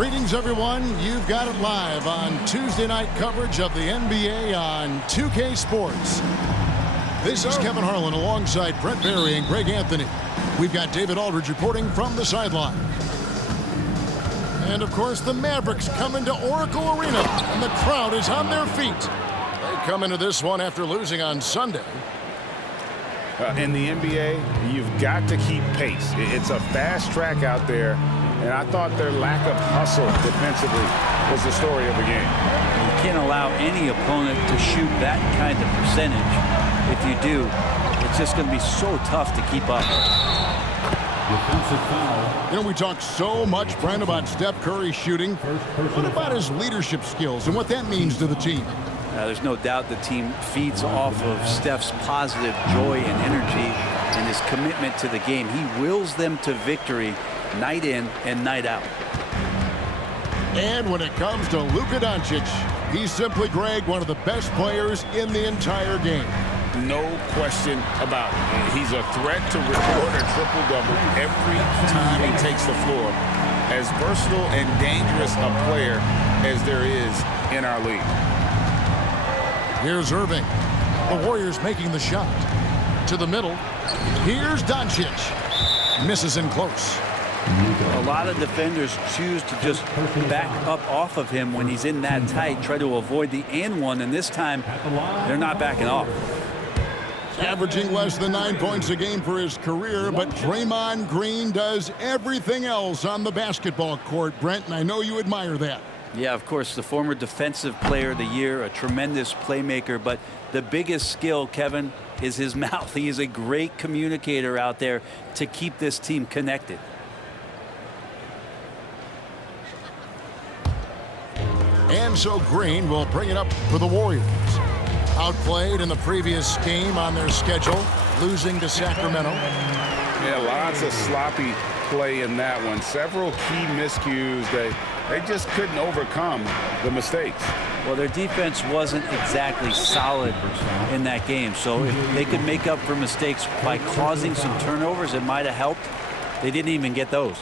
Greetings, everyone. You've got it live on Tuesday night coverage of the NBA on 2K Sports. This is Kevin Harlan alongside Brent Barry and Greg Anthony. We've got David Aldridge reporting from the sideline. And, of course, the Mavericks come into Oracle Arena, and the crowd is on their feet. They come into this one after losing on Sunday. In the NBA, you've got to keep pace. It's a fast track out there, and I thought their lack of hustle defensively was the story of the game. You can't allow any opponent to shoot that kind of percentage. If you do, it's just going to be so tough to keep up. Defensive foul. You know, we talk so much, Brent, about Steph Curry shooting. What about his leadership skills and what that means to the team? There's no doubt the team feeds off of Steph's positive joy and energy and his commitment to the game. He wills them to victory night in and night out. And when it comes to Luka Doncic, he's simply, Greg, one of the best players in the entire game. No question about it. He's a threat to record a triple-double every time he takes the floor. As versatile and dangerous a player as there is in our league. Here's Irving. The Warriors making the shot. To the middle. Here's Doncic. Misses in close. A lot of defenders choose to just back up off of him when he's in that tight, try to avoid the and one, and this time they're not backing off. Averaging less than 9 points a game for his career, but Draymond Green does everything else on the basketball court, Brent, and I know you admire that. Yeah, of course, the former Defensive Player of the Year, a tremendous playmaker, but the biggest skill, Kevin, is his mouth. He is a great communicator out there to keep this team connected. And so Green will bring it up for the Warriors. Outplayed in the previous game on their schedule, losing to Sacramento. Yeah, lots of sloppy play in that one. Several key miscues. They just couldn't overcome the mistakes. Well, their defense wasn't exactly solid in that game, so if they could make up for mistakes by causing some turnovers, it might have helped. They didn't even get those.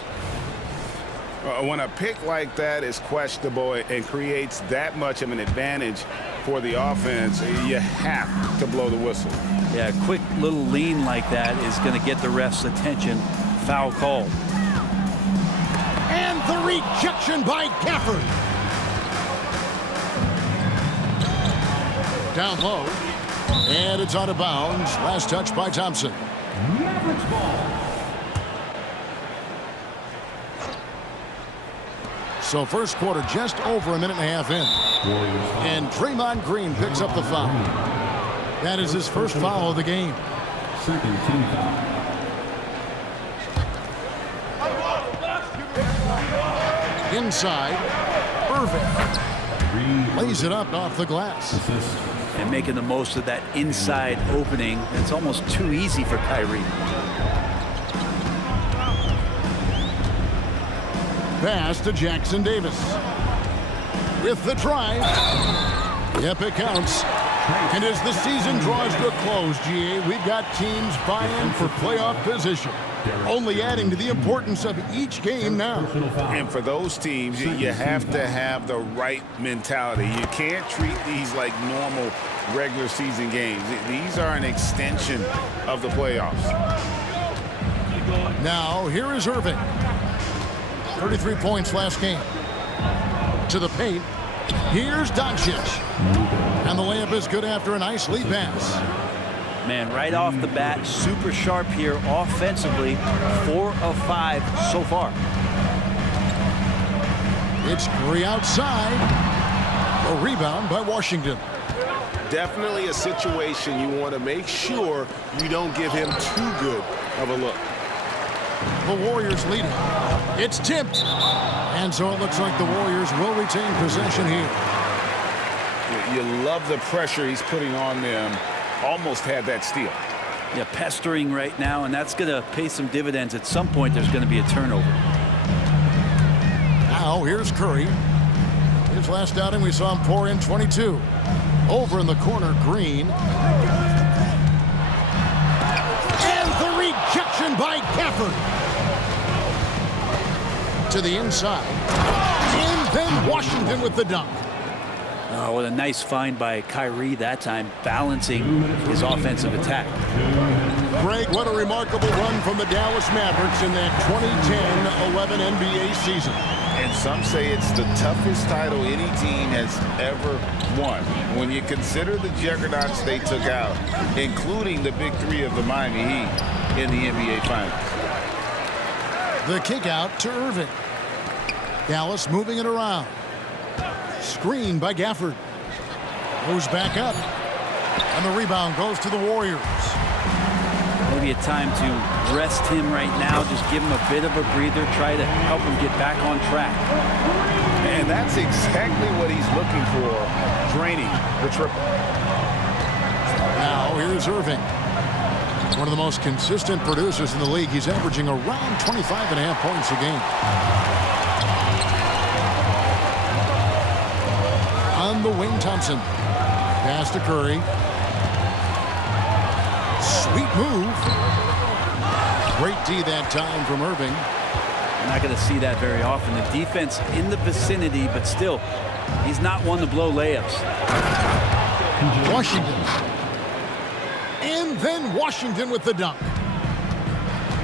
When a pick like that is questionable and creates that much of an advantage for the offense, you have to blow the whistle. Yeah, a quick little lean like that is going to get the ref's attention. Foul call. And the rejection by Gafford. Down low. And it's out of bounds. Last touch by Thompson. Mavericks ball. So first quarter just over a minute and a half in. And Draymond Green picks up the foul. That is his first foul of the game. Second team foul. Inside, Irving lays it up off the glass. And making the most of that inside opening. It's almost too easy for Kyrie. Pass to Jackson Davis. With the drive. Yep, it counts. And as the season draws to a close, GA, we've got teams vying for playoff position. Only adding to the importance of each game now. And for those teams, you have to have the right mentality. You can't treat these like normal regular season games. These are an extension of the playoffs. Now, here is Irving. 33 points last game. To the paint. Here's Doncic. And the layup is good after a nice lead pass. Man, right off the bat, super sharp here offensively. 4 of 5 so far. It's Curry outside. A rebound by Washington. Definitely a situation you want to make sure you don't give him too good of a look. The Warriors leading. It's tipped. And so it looks like the Warriors will retain possession here. You love the pressure he's putting on them. Almost had that steal. Yeah, pestering right now, and that's going to pay some dividends. At some point, there's going to be a turnover. Now, here's Curry. His last outing, we saw him pour in 22. Over in the corner, Green. And the rejection by Gafford. To the inside. And Washington with the dunk. Oh, what a nice find by Kyrie that time, balancing his offensive attack. Greg, what a remarkable run from the Dallas Mavericks in that 2010-11 NBA season. And some say it's the toughest title any team has ever won. When you consider the juggernauts they took out, including the big three of the Miami Heat in the NBA Finals. The kick out to Irving. Dallas moving it around. Screen by Gafford. Goes back up. And the rebound goes to the Warriors. Maybe a time to rest him right now, just give him a bit of a breather, try to help him get back on track. And that's exactly what he's looking for, draining the triple. Now here's Irving. One of the most consistent producers in the league. He's averaging around 25.5 points a game. On the wing, Thompson. Pass to Curry. Sweet move. Great D that time from Irving. You're not going to see that very often. The defense in the vicinity, but still, he's not one to blow layups. Washington. And then Washington with the dunk.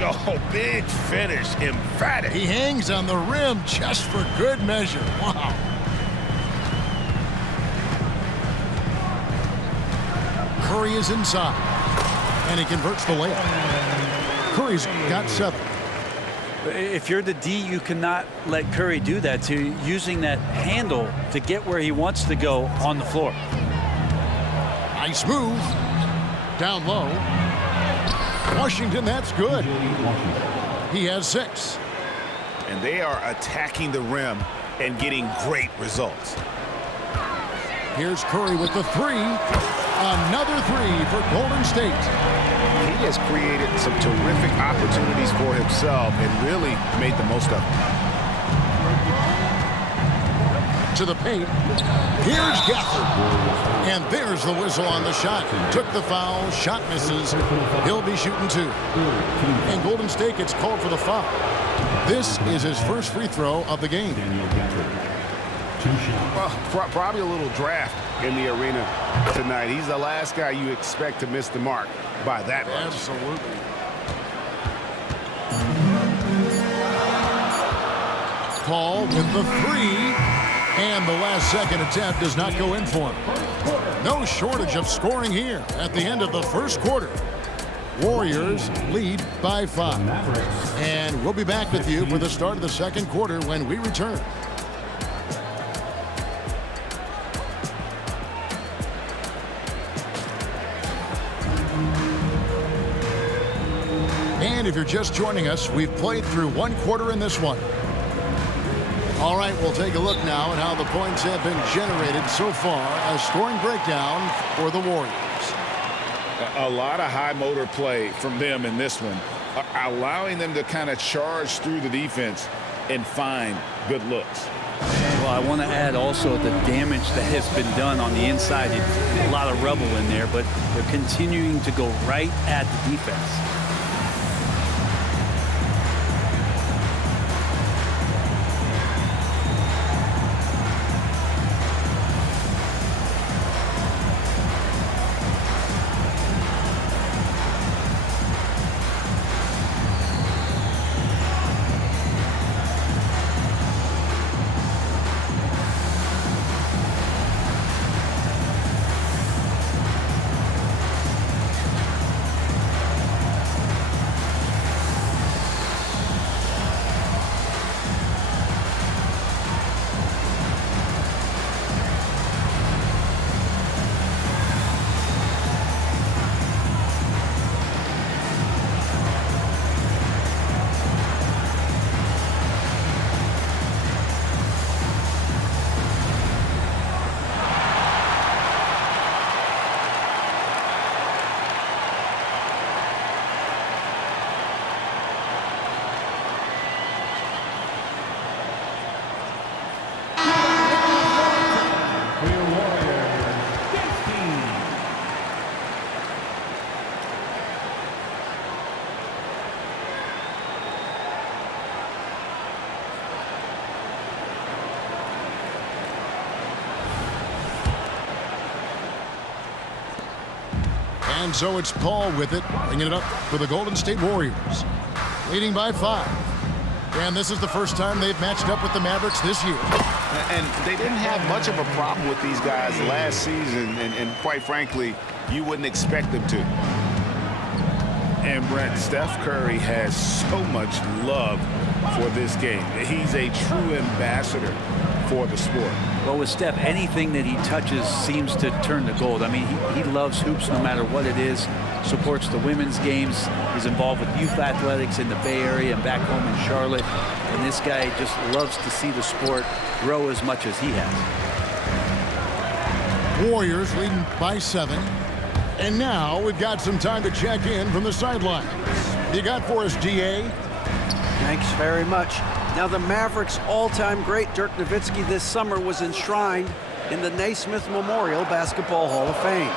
Oh, big finish. Emphatic. He hangs on the rim just for good measure. Wow. Curry is inside. And he converts the layup. Curry's got 7. If you're the D, you cannot let Curry do that, to using that handle to get where he wants to go on the floor. Nice move. Down low. Washington, that's good. He has 6. And they are attacking the rim and getting great results. Here's Curry with the 3. Another 3 for Golden State. He has created some terrific opportunities for himself and really made the most of them. To the paint. Here's Gafford. And there's the whistle on the shot. Took the foul. Shot misses. He'll be shooting 2. And Golden State gets called for the foul. This is his first free throw of the game. Well, probably a little draft in the arena tonight. He's the last guy you expect to miss the mark by that much. Absolutely. Paul with the 3. And the last second attempt does not go in for him. No shortage of scoring here at the end of the first quarter. Warriors lead by 5. And we'll be back with you for the start of the second quarter when we return. And if you're just joining us, we've played through 1 quarter in this one. All right, we'll take a look now at how the points have been generated so far. A scoring breakdown for the Warriors. A lot of high motor play from them in this one, allowing them to kind of charge through the defense and find good looks. Well, I want to add also the damage that has been done on the inside. A lot of rubble in there, but they're continuing to go right at the defense. And so it's Paul with it, bringing it up for the Golden State Warriors, leading by 5. And this is the first time they've matched up with the Mavericks this year. And they didn't have much of a problem with these guys last season, and quite frankly, you wouldn't expect them to. And Brent, Steph Curry has so much love for this game. He's a true ambassador for the sport. Well, with Steph, anything that he touches seems to turn to gold. I mean, he loves hoops no matter what it is, supports the women's games. He's involved with youth athletics in the Bay Area and back home in Charlotte. And this guy just loves to see the sport grow as much as he has. Warriors leading by 7. And now we've got some time to check in from the sidelines. You got for us, DA? Thanks very much. Now, the Mavericks' all-time great Dirk Nowitzki this summer was enshrined in the Naismith Memorial Basketball Hall of Fame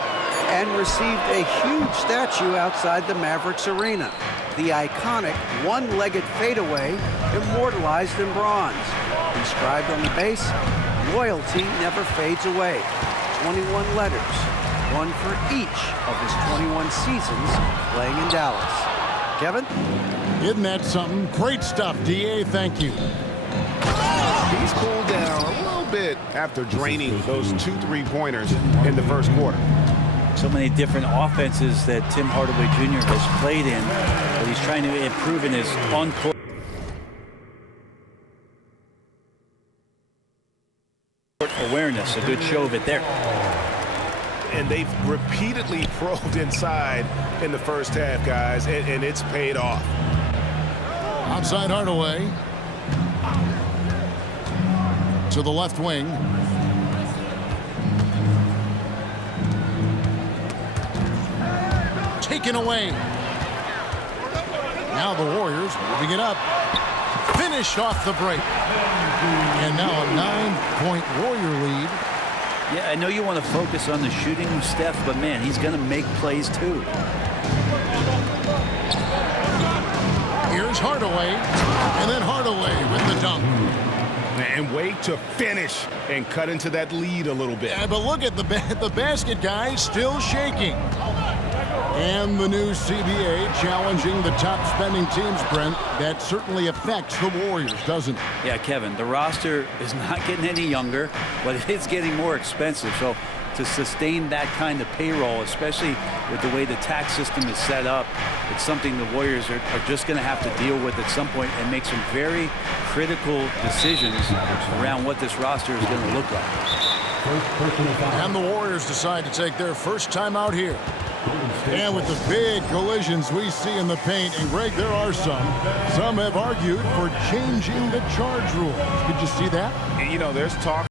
and received a huge statue outside the Mavericks arena. The iconic one-legged fadeaway immortalized in bronze. Inscribed on the base, loyalty never fades away. 21 letters, one for each of his 21 seasons playing in Dallas. Kevin? Isn't that something? Great stuff, DA. Thank you. He's cooled down a little bit after draining those 2 3-pointers in the first quarter. So many different offenses that Tim Hardaway Jr. has played in, but he's trying to improve in his on-court awareness. A good show of it there. And they've repeatedly probed inside in the first half, guys, and it's paid off. Outside Hardaway. To the left wing. Taken away. Now the Warriors moving it up. Finished off the break. And now a 9-point Warrior lead. Yeah, I know you want to focus on the shooting with Steph, but man, he's going to make plays too. Here's Hardaway, and then Hardaway with the dunk. And wait to finish and cut into that lead a little bit. Yeah, but look at the basket, guys, still shaking. And the new CBA challenging the top spending teams, Brent. That certainly affects the Warriors, doesn't it? Yeah, Kevin, the roster is not getting any younger, but it is getting more expensive. So to sustain that kind of payroll, especially with the way the tax system is set up, it's something the Warriors are just going to have to deal with at some point and make some very critical decisions around what this roster is going to look like. And the Warriors decide to take their first time out here. And with the big collisions we see in the paint, and Greg, there are some have argued for changing the charge rules. Did you see that? And, you know, there's talk.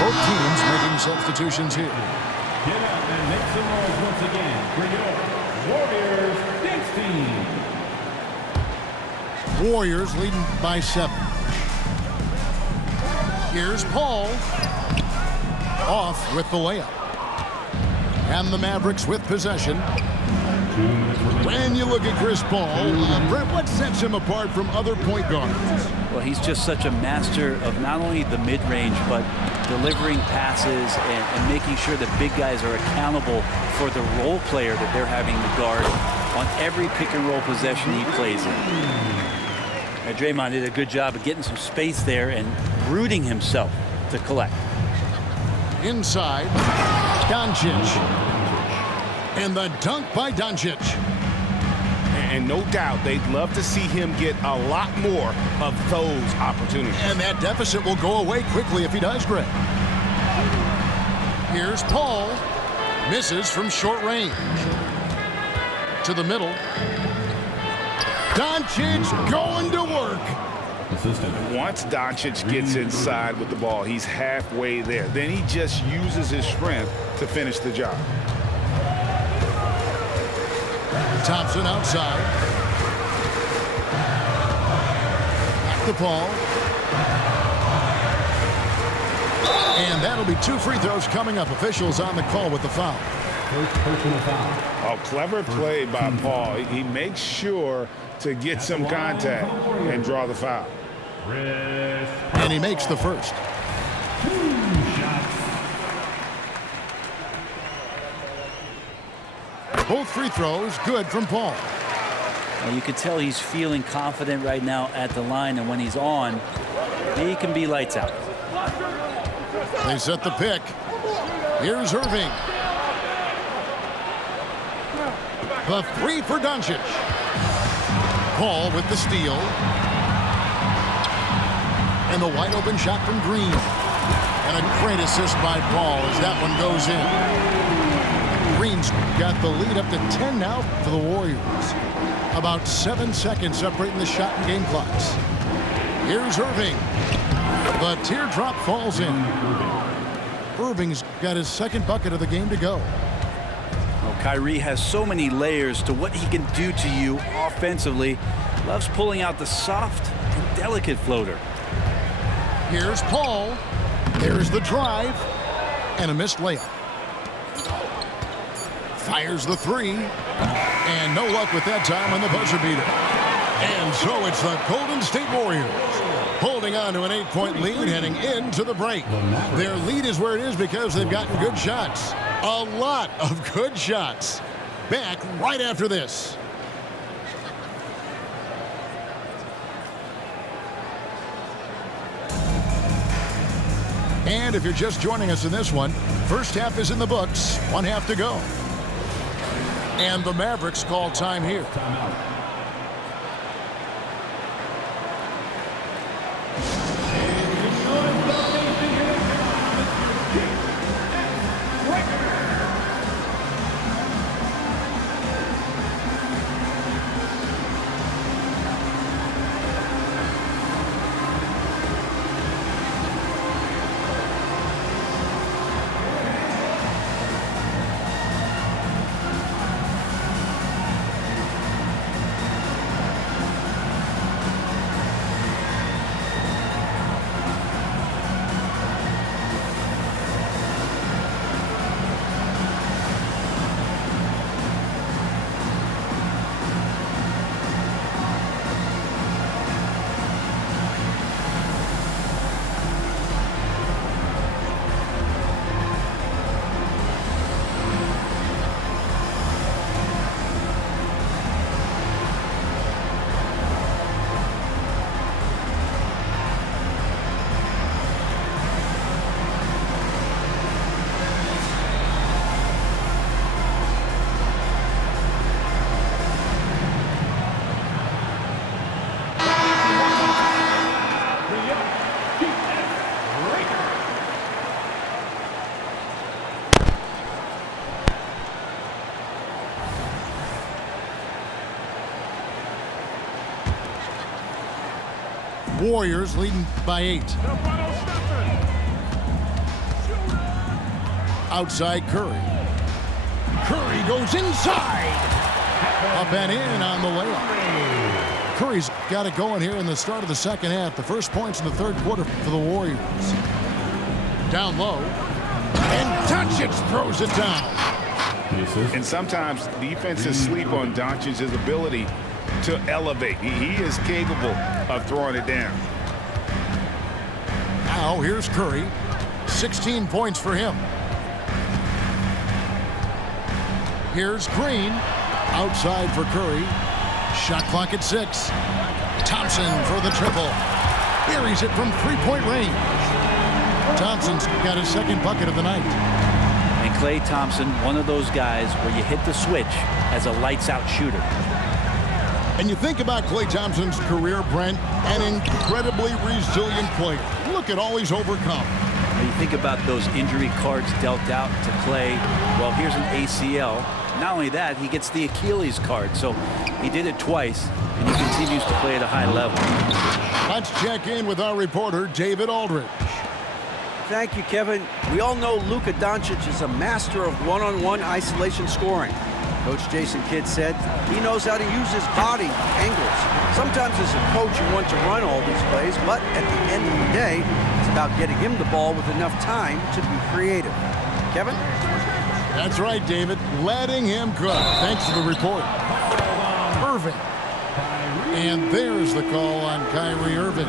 Both teams making substitutions here. Get up and make some noise once again for your Warriors dance team. Warriors leading by 7. Here's Paul. Off with the layup. And the Mavericks with possession. When you look at Chris Paul, Brent, what sets him apart from other point guards? Well, he's just such a master of not only the mid-range, but delivering passes and making sure that big guys are accountable for the role player that they're having to guard on every pick-and-roll possession he plays in. Draymond did a good job of getting some space there and uprooting himself to collect. Inside, Doncic. And the dunk by Doncic. And no doubt they'd love to see him get a lot more of those opportunities. And that deficit will go away quickly if he does, Greg. Here's Paul. Misses from short range. To the middle. Doncic going to work. Once Doncic gets inside with the ball, he's halfway there. Then he just uses his strength to finish the job. Thompson outside. Back to Paul. And that'll be 2 free throws coming up. Officials on the call with the foul. First personal foul. A clever play by Paul. He makes sure to get some contact and draw the foul. And he makes the first. 2 shots. Both free throws good from Paul. Well, you could tell he's feeling confident right now at the line, and when he's on, he can be lights out. They set the pick. Here's Irving. The 3 for Doncic. Paul with the steal. And the wide open shot from Green. And a great assist by Paul as that one goes in. Green's got the lead up to 10 now for the Warriors. About 7 seconds separating the shot and game clocks. Here's Irving. The teardrop falls in. Irving's got his second bucket of the game to go. Well, Kyrie has so many layers to what he can do to you offensively. Loves pulling out the soft and delicate floater. Here's Paul. There's the drive. And a missed layup. Fires the 3. And no luck with that time on the buzzer beater. And so it's the Golden State Warriors holding on to an 8-point lead heading into the break. Their lead is where it is because they've gotten good shots. A lot of good shots. Back right after this. And if you're just joining us in this one, first half is in the books. 1 half to go. And the Mavericks call time here. Warriors leading by 8. Outside Curry. Curry goes inside. Up and in on the layup. Curry's got it going here in the start of the second half. The first points in the third quarter for the Warriors. Down low. And Doncic throws it down. And sometimes defenses sleep on Doncic's ability to elevate. He is capable of throwing it down. Now here's Curry. 16 points for him. Here's Green. Outside for Curry. Shot clock at 6. Thompson for the triple. buries it from three-point range. Thompson's got his second bucket of the night. And Klay Thompson, one of those guys where you hit the switch as a lights-out shooter. And you think about Klay Thompson's career, Brent, an incredibly resilient player. Look at all he's overcome. When you think about those injury cards dealt out to Klay, well, here's an ACL. Not only that, he gets the Achilles card. So he did it twice, and he continues to play at a high level. Let's check in with our reporter, David Aldridge. Thank you, Kevin. We all know Luka Doncic is a master of one-on-one isolation scoring. Coach Jason Kidd said he knows how to use his body angles. Sometimes as a coach you want to run all these plays, but at the end of the day, it's about getting him the ball with enough time to be creative. Kevin? That's right, David. Letting him cook. Thanks for the report. Irving. And there's the call on Kyrie Irving.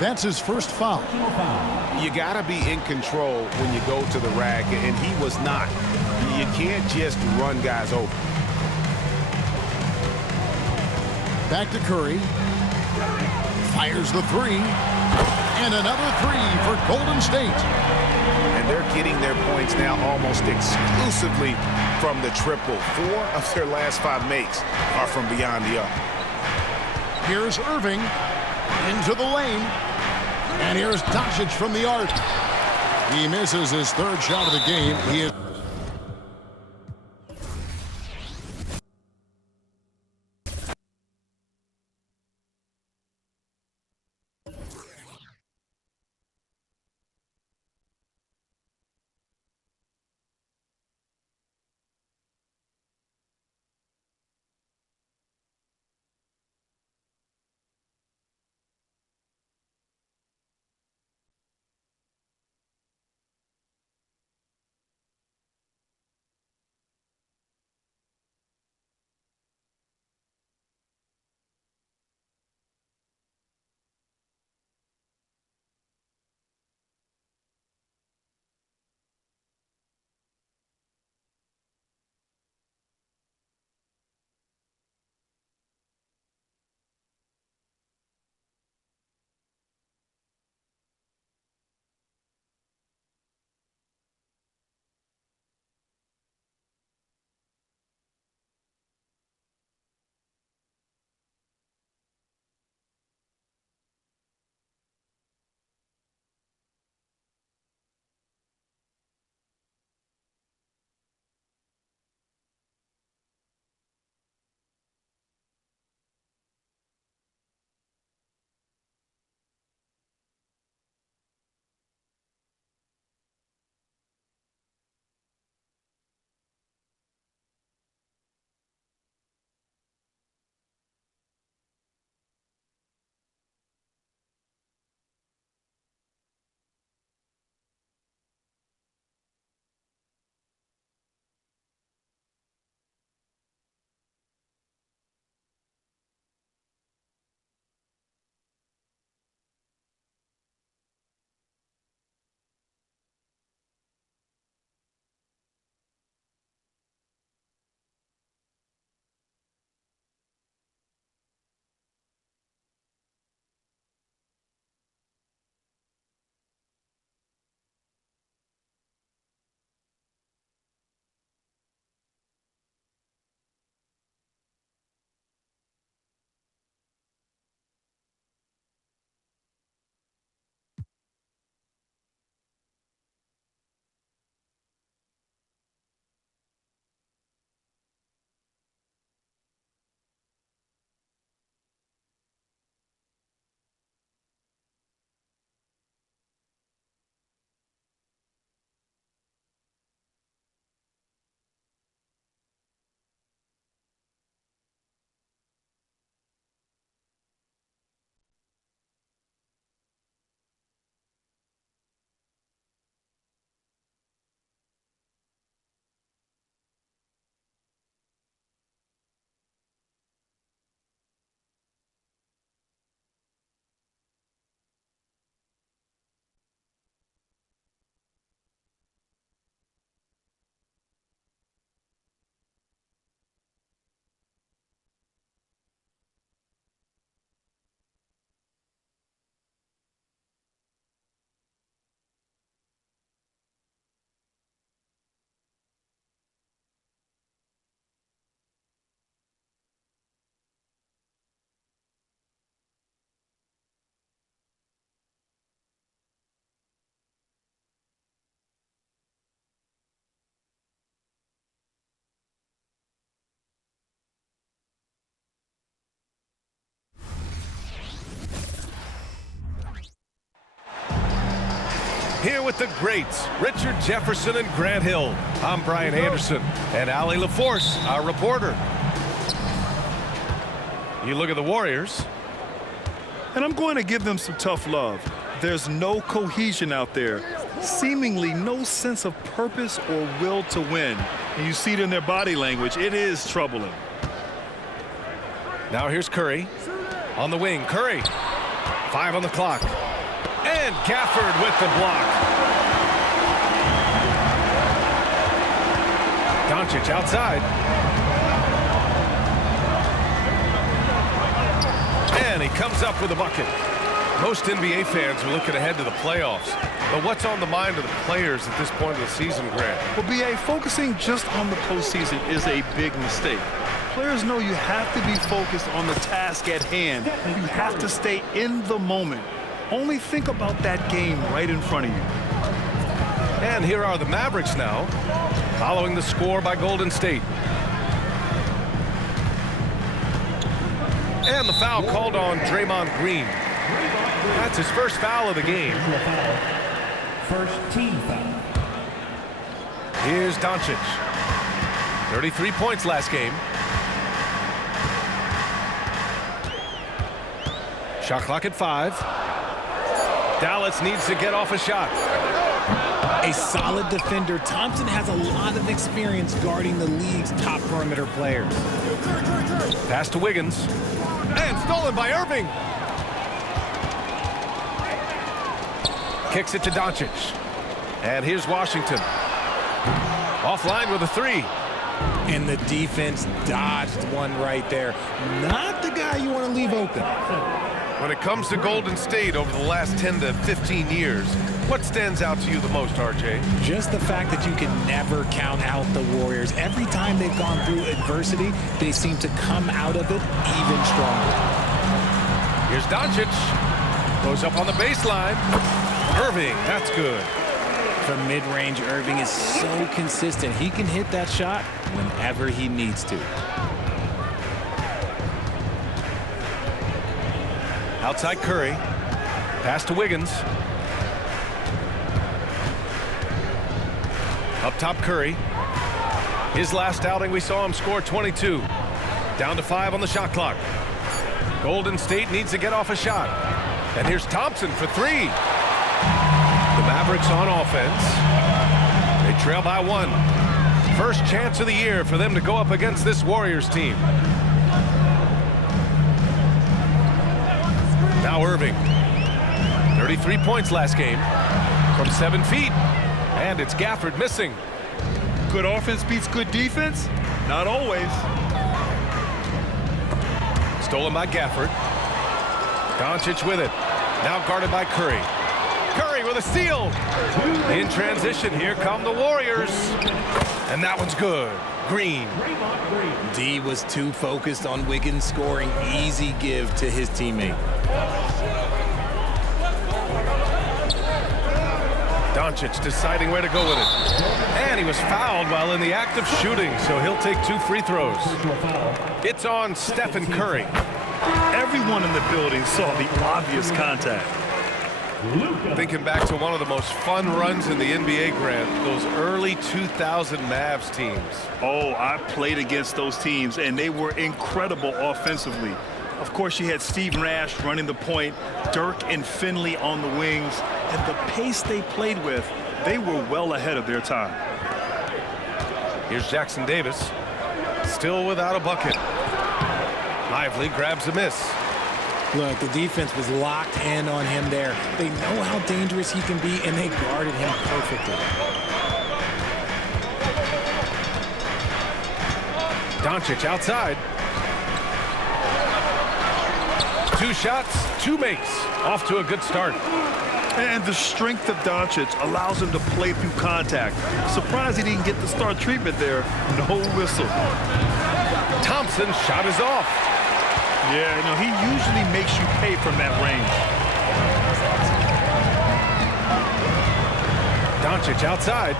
That's his first foul. You got to be in control when you go to the rack, and he was not. You can't just run guys over. Back to Curry. Fires the three. And another three for Golden State. And they're getting their points now almost exclusively from the triple. 4 of their last 5 makes are from beyond the arc. Here's Irving into the lane. And here's Doncic from the arc. He misses his third shot of the game. He is Here with the greats, Richard Jefferson and Grant Hill. I'm Brian Anderson, and Allie LaForce, our reporter. You look at the Warriors. And I'm going to give them some tough love. There's no cohesion out there. Seemingly no sense of purpose or will to win. And you see it in their body language. It is troubling. Now here's Curry. On the wing, Curry. 5 on the clock. And Gafford with the block. Doncic outside. And he comes up with a bucket. Most NBA fans are looking ahead to the playoffs. But what's on the mind of the players at this point of the season, Grant? Well, B.A., focusing just on the postseason is a big mistake. Players know you have to be focused on the task at hand. You have to stay in the moment. Only think about that game right in front of you. And here are the Mavericks now, following the score by Golden State. And the foul called on Draymond Green. That's his first foul of the game. First team foul. Here's Doncic. 33 points last game. Shot clock at 5. Dallas needs to get off a shot. A solid defender, Thompson has a lot of experience guarding the league's top perimeter players. Pass to Wiggins. And stolen by Irving. Kicks it to Doncic. And here's Washington. Offline with a 3. And the defense dodged one right there. Not the guy you want to leave open. When it comes to Golden State over the last 10 to 15 years, what stands out to you the most, RJ? Just the fact that you can never count out the Warriors. Every time they've gone through adversity, they seem to come out of it even stronger. Here's Doncic. Goes up on the baseline. Irving, that's good. From mid-range, Irving is so consistent. He can hit that shot whenever he needs to. Outside Curry. Pass to Wiggins. Up top Curry. His last outing, we saw him score 22. Down to 5 on the shot clock. Golden State needs to get off a shot. And here's Thompson for 3. The Mavericks on offense. They trail by 1. First chance of the year for them to go up against this Warriors team. Now Irving. 33 points last game from 7 feet. And it's Gafford missing. Good offense beats good defense? Not always. Stolen by Gafford. Doncic with it. Now guarded by Curry. Curry with a steal. In transition, here come the Warriors. And that one's good. Green. D was too focused on Wiggins scoring. Easy give to his teammate. Doncic deciding where to go with it. And he was fouled while in the act of shooting, so he'll take 2 free throws. It's on Stephen Curry. Everyone in the building saw the obvious contact. Thinking back to one of the most fun runs in the NBA, Grant, those early 2000 Mavs teams. Oh, I played against those teams, and they were incredible offensively. Of course, you had Steve Nash running the point, Dirk and Finley on the wings, and the pace they played with, they were well ahead of their time. Here's Jackson Davis, still without a bucket. Lively grabs a miss. Look, the defense was locked in on him there. They know how dangerous he can be, and they guarded him perfectly. Doncic outside. 2 shots, 2 makes. Off to a good start. And the strength of Doncic allows him to play through contact. Surprised he didn't get the star treatment there. No whistle. Thompson's shot is off. Yeah, you know, he usually makes you pay from that range. Doncic outside.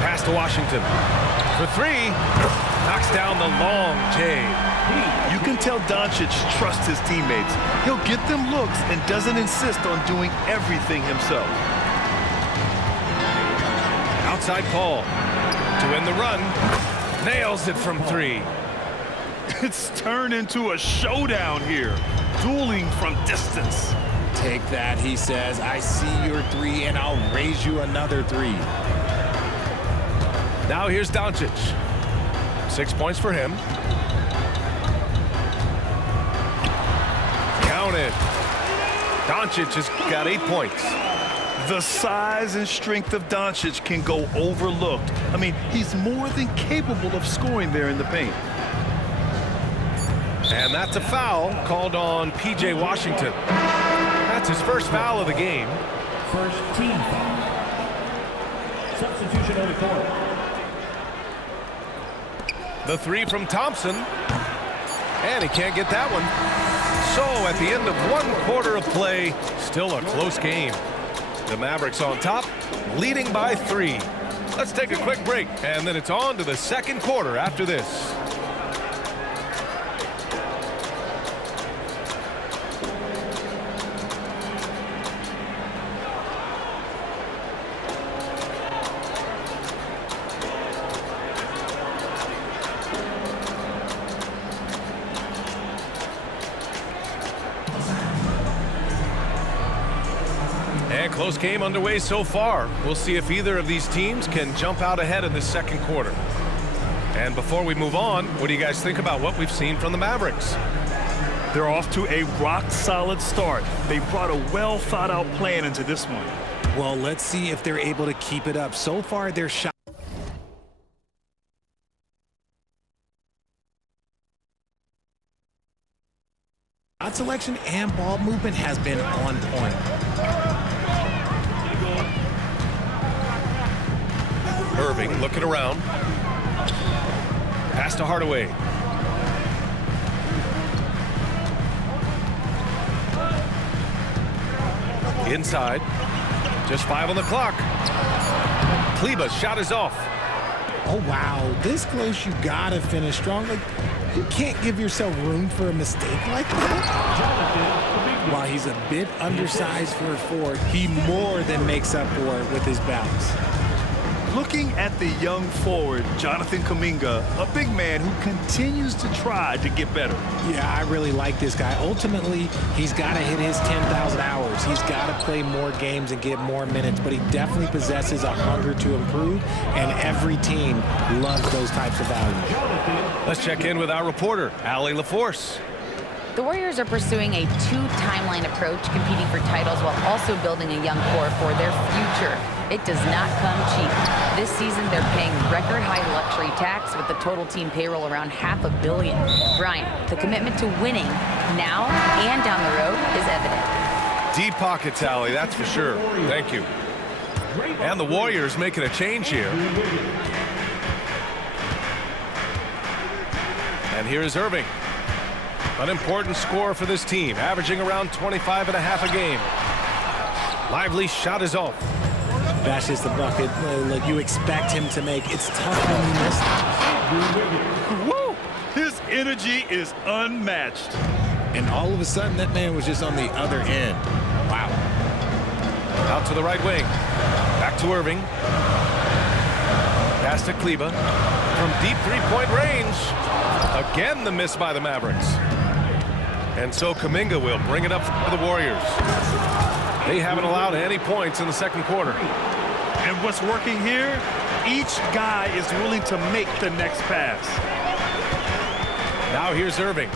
Pass to Washington. for three. Knocks down the long J. You can tell Doncic trusts his teammates. He'll get them looks and doesn't insist on doing everything himself. Outside Paul to win the run. Nails it from three. It's turned into a showdown here. Dueling from distance. Take that, he says. I see your three, and I'll raise you another three. Now here's Doncic. 6 points for him. Count it. Doncic has got 8 points. The size and strength of Doncic can go overlooked. I mean, he's more than capable of scoring there in the paint. And that's a foul called on P.J. Washington. That's his first foul of the game. First team foul. Substitution on the court. The three from Thompson. And he can't get that one. So at the end of 1 quarter of play, still a close game. The Mavericks on top, leading by 3. Let's take a quick break, and then it's on to the second quarter after this. Close game underway so far. We'll see if either of these teams can jump out ahead in this second quarter. And before we move on, what do you guys think about what we've seen from the Mavericks? They're off to a rock-solid start. They brought a well-thought-out plan into this one. Well, let's see if they're able to keep it up. So far, their shot selection and ball movement has been on point. Irving looking around. Pass to Hardaway. Inside. Just 5 on the clock. Kleber's shot is off. Oh, wow. This close, you gotta finish strong. Like, you can't give yourself room for a mistake like that. While he's a bit undersized for a forward, he more than makes up for it with his bounce. Looking at the young forward, Jonathan Kuminga, a big man who continues to try to get better. Yeah, I really like this guy. Ultimately, he's got to hit his 10,000 hours. He's got to play more games and get more minutes, but he definitely possesses a hunger to improve, and every team loves those types of values. Let's check in with our reporter, Allie LaForce. The Warriors are pursuing a 2-timeline approach, competing for titles while also building a young core for their future. It does not come cheap. This season, they're paying record-high luxury tax with the total team payroll around $500 million. Brian, the commitment to winning now and down the road is evident. Deep pockets, Allie, that's for sure. Thank you. And the Warriors making a change here. And here is Irving. An important score for this team, averaging around 25.5 a game. Lively shot is off. That's just the bucket like you expect him to make. It's tough when you miss. Woo! His energy is unmatched. And all of a sudden, that man was just on the other end. Wow. Out to the right wing. Back to Irving. Pass to Kleber. From deep three-point range. Again, the miss by the Mavericks. And so Kuminga will bring it up for the Warriors. They haven't allowed any points in the second quarter. And what's working here? Each guy is willing to make the next pass. Now here's Irving.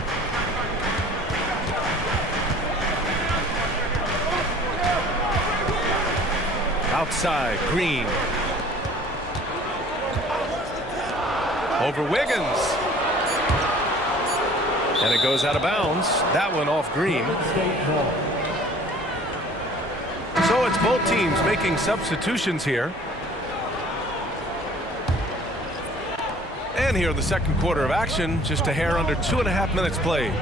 Outside, Green. Over Wiggins. And it goes out of bounds. That one off Green. So it's both teams making substitutions here. And here in the second quarter of action, just a hair under 2.5 minutes played.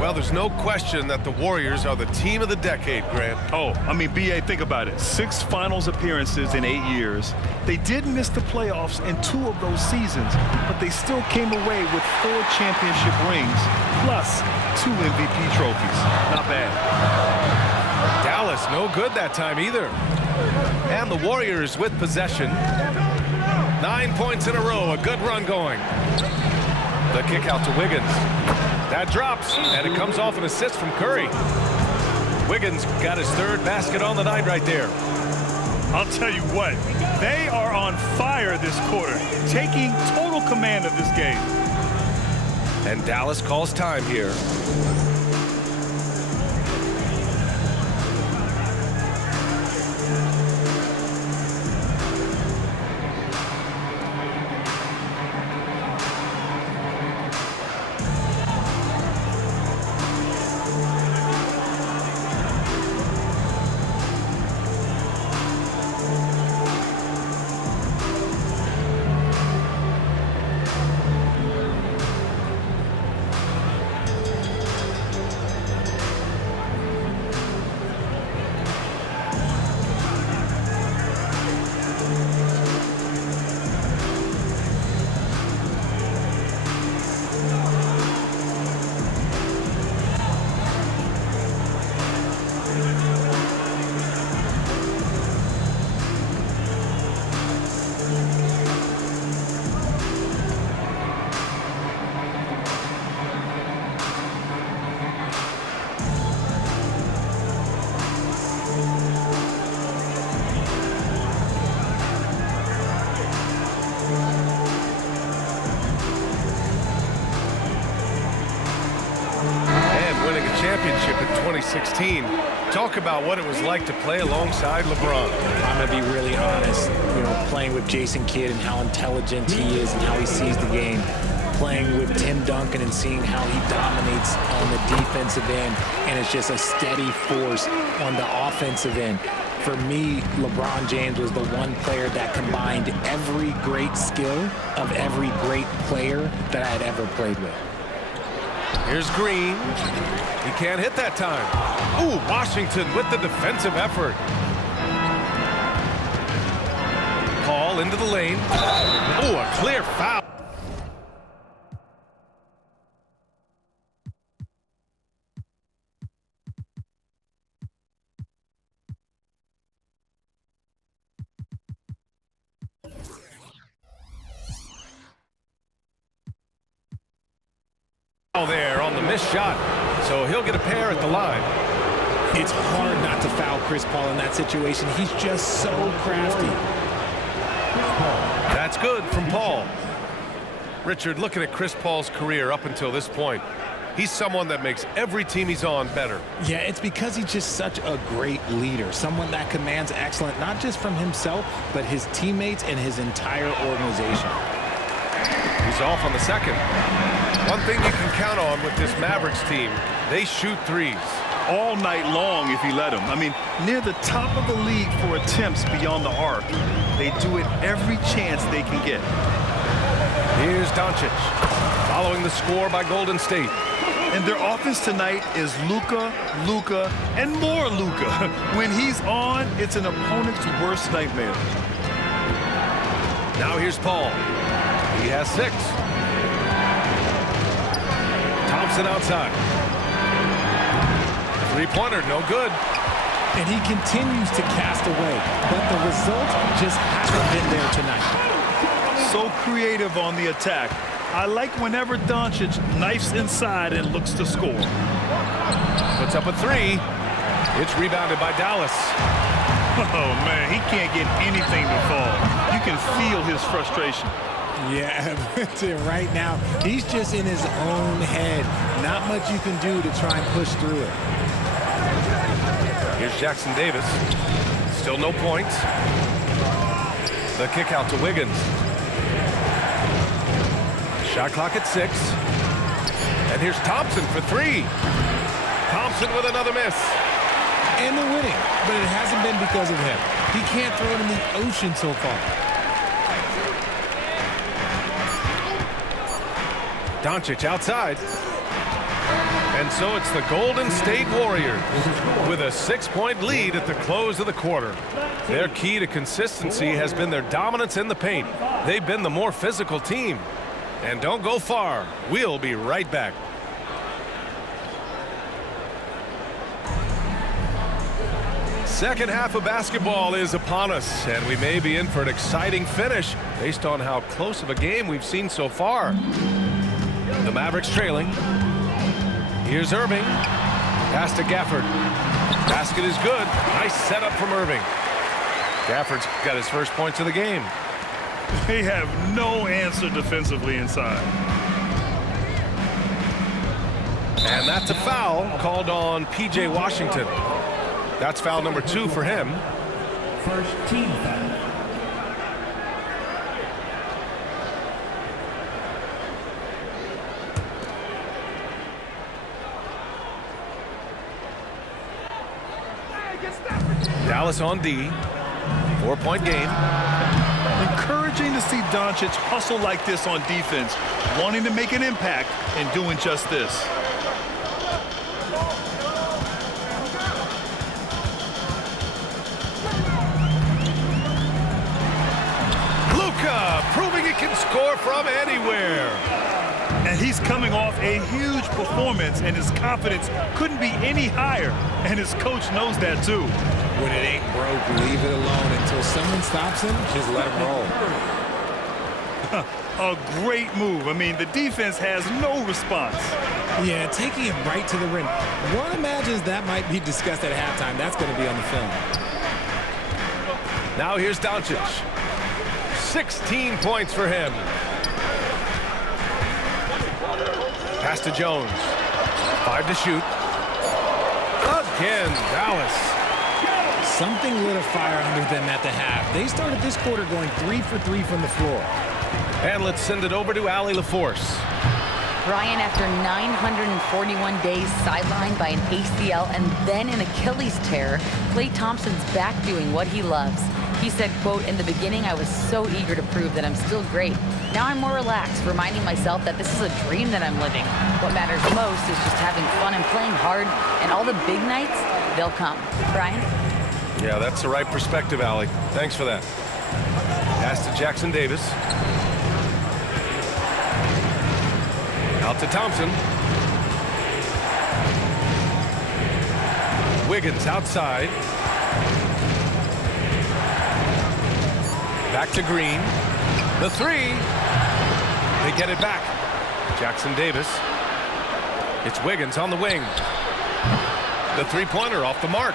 Well, there's no question that the Warriors are the team of the decade, Grant. Oh, I mean, B.A., think about it. 6 finals appearances in 8 years. They did miss the playoffs in 2 of those seasons, but they still came away with 4 championship rings, plus 2 MVP trophies. Not bad. Dallas, no good that time either. And the Warriors with possession. 9 points in a row, a good run going. The kick out to Wiggins. That drops, and it comes off an assist from Curry. Wiggins got his 3rd basket on the night right there. I'll tell you what, they are on fire this quarter, taking total command of this game. And Dallas calls time here. Championship in 2016. Talk about what it was like to play alongside LeBron. I'm going to be really honest, playing with Jason Kidd and how intelligent he is and how he sees the game. Playing with Tim Duncan and seeing how he dominates on the defensive end, and it's just a steady force on the offensive end. For me, LeBron James was the one player that combined every great skill of every great player that I had ever played with. Here's Green. He can't hit that time. Ooh, Washington with the defensive effort. Paul into the lane. Ooh, a clear foul. There on the missed shot, so he'll get a pair at the line. It's hard not to foul Chris Paul in that situation. He's just so crafty. That's good from Paul. Richard, looking at Chris Paul's career up until this point, he's someone that makes every team he's on better. Yeah, it's because he's just such a great leader, someone that commands excellence, not just from himself, but his teammates and his entire organization. He's off on the second. One thing you can count on with this Mavericks team, they shoot threes. All night long if he let them. I mean, near the top of the league for attempts beyond the arc. They do it every chance they can get. Here's Doncic, following the score by Golden State. And their offense tonight is Luka, Luka, and more Luka. When he's on, it's an opponent's worst nightmare. Now here's Paul. He has 6. Thompson outside. Three-pointer, no good. And he continues to cast away, but the result just hasn't been there tonight. So creative on the attack. I like whenever Doncic knifes inside and looks to score. Puts up a 3. It's rebounded by Dallas. Oh, man, he can't get anything to fall. You can feel his frustration. Yeah, right now, he's just in his own head. Not much you can do to try and push through it. Here's Jackson Davis. Still no points. The kick out to Wiggins. Shot clock at 6. And here's Thompson for 3. Thompson with another miss. And they're winning, but it hasn't been because of him. He can't throw it in the ocean so far. Doncic outside. And so it's the Golden State Warriors with a 6-point lead at the close of the quarter. Their key to consistency has been their dominance in the paint. They've been the more physical team. And don't go far. We'll be right back. Second half of basketball is upon us, and we may be in for an exciting finish based on how close of a game we've seen so far. The Mavericks trailing. Here's Irving. Pass to Gafford. Basket is good. Nice setup from Irving. Gafford's got his first points of the game. They have no answer defensively inside. And that's a foul called on P.J. Washington. That's foul number 2 for him. First team foul. Dallas on D. 4-point game. Encouraging to see Doncic hustle like this on defense, wanting to make an impact and doing just this. Luka proving he can score from anywhere. And he's coming off a huge performance, and his confidence couldn't be any higher. And his coach knows that too. When it ain't broke, leave it alone until someone stops him. Just let him roll. A great move. I mean, the defense has no response. Yeah, taking it right to the rim. One imagines that might be discussed at halftime. That's going to be on the film. Now here's Doncic. 16 points for him. Pass to Jones. 5 to shoot. Again, Dallas. Something lit a fire under them at the half. They started this quarter going 3 for 3 from the floor. And let's send it over to Allie LaForce. Brian, after 941 days sidelined by an ACL and then an Achilles tear, Klay Thompson's back doing what he loves. He said, quote, "In the beginning, I was so eager to prove that I'm still great. Now I'm more relaxed, reminding myself that this is a dream that I'm living. What matters most is just having fun and playing hard, and all the big nights, they'll come." Brian? Yeah, that's the right perspective, Allie. Thanks for that. Pass to Jackson Davis. Out to Thompson. Wiggins outside. Back to Green. The 3. They get it back. Jackson Davis. It's Wiggins on the wing. The 3-pointer off the mark.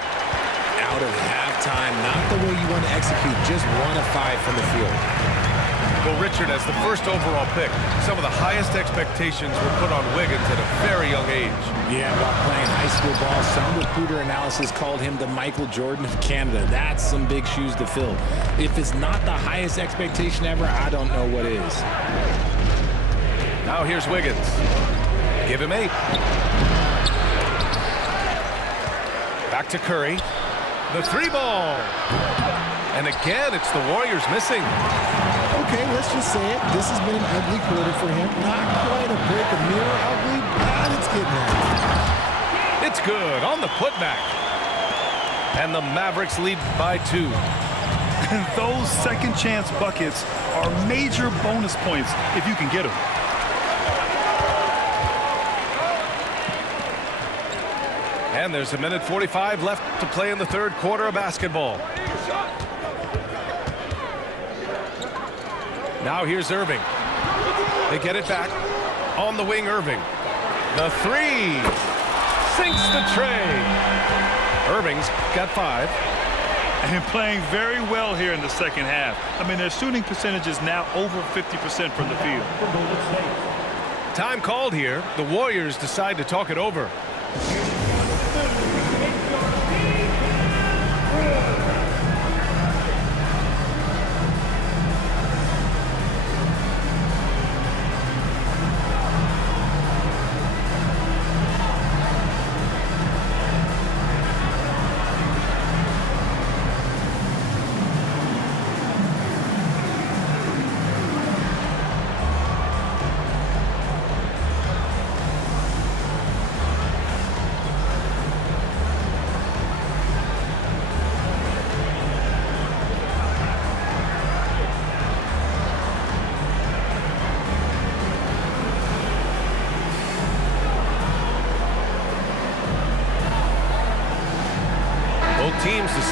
Out of halftime, not the way you want to execute, just 1 of 5 from the field. Well, Richard, as the first overall pick, some of the highest expectations were put on Wiggins at a very young age. Yeah, while playing high school ball, some recruiter analysis called him the Michael Jordan of Canada. That's some big shoes to fill. If it's not the highest expectation ever, I don't know what is. Now here's Wiggins. Give him 8. Back to Curry. The 3-ball. And again, it's the Warriors missing. Okay, let's just say it. This has been an ugly quarter for him. Not quite a break of mirror ugly, but it's getting there. It's good on the putback. And the Mavericks lead by 2. And those second chance buckets are major bonus points if you can get them. And there's 1:45 left to play in the third quarter of basketball. Now here's Irving. They get it back. On the wing, Irving. The 3. Sinks the tray. Irving's got 5. And playing very well here in the second half. I mean, their shooting percentage is now over 50% from the field. Time called here. The Warriors decide to talk it over.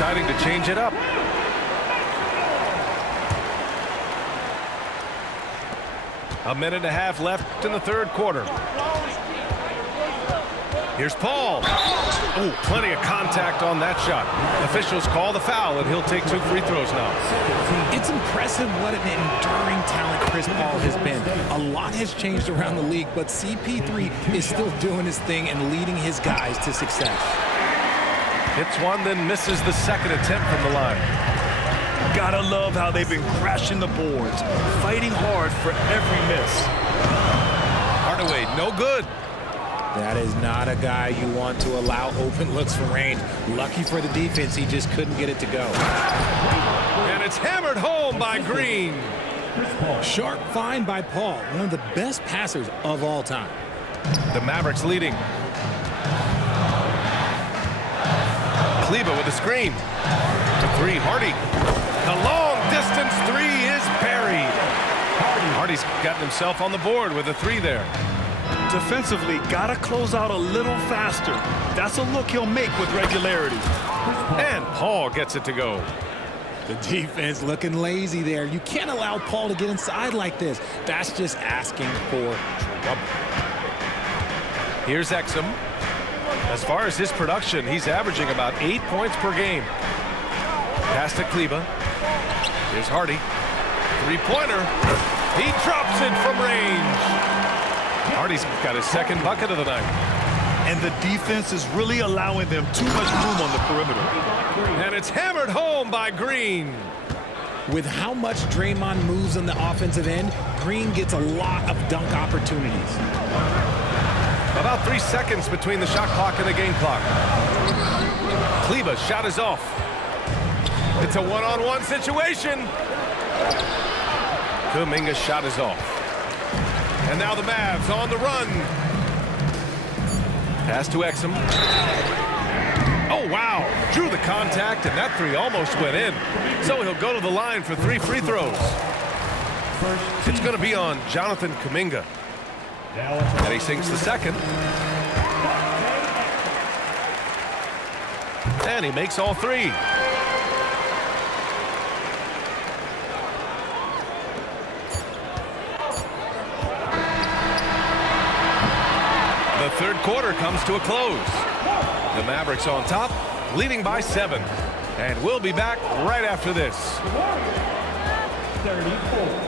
deciding to change it up. A minute and a half left in the third quarter. Here's Paul. Oh, plenty of contact on that shot. Officials call the foul, and he'll take 2 free throws now. It's impressive what an enduring talent Chris Paul has been. A lot has changed around the league, but CP3 is still doing his thing and leading his guys to success. Hits one, then misses the second attempt from the line. Gotta love how they've been crashing the boards, fighting hard for every miss. Hardaway, no good. That is not a guy you want to allow open looks from range. Lucky for the defense, he just couldn't get it to go. And it's hammered home by Green. Sharp find by Paul, one of the best passers of all time. The Mavericks leading. Kleber with the screen. To 3, Hardy. The long-distance 3 is buried. Hardy's gotten himself on the board with a 3 there. Defensively, gotta close out a little faster. That's a look he'll make with regularity. And Paul gets it to go. The defense looking lazy there. You can't allow Paul to get inside like this. That's just asking for trouble. Here's Exum. As far as his production, he's averaging about 8 points per game. Pass to Kleber. Here's Hardy. 3-pointer. He drops it from range. Hardy's got his second bucket of the night. And the defense is really allowing them too much room on the perimeter. And it's hammered home by Green. With how much Draymond moves on the offensive end, Green gets a lot of dunk opportunities. About 3 seconds between the shot clock and the game clock. Kleber's shot is off. It's a one-on-one situation. Kuminga's shot is off. And now the Mavs on the run. Pass to Exum. Oh, wow. Drew the contact, and that 3 almost went in. So he'll go to the line for 3 free throws. It's going to be on Jonathan Kuminga. And he sinks the second. And he makes all 3. The third quarter comes to a close. The Mavericks on top, leading by 7. And we'll be back right after this. 34.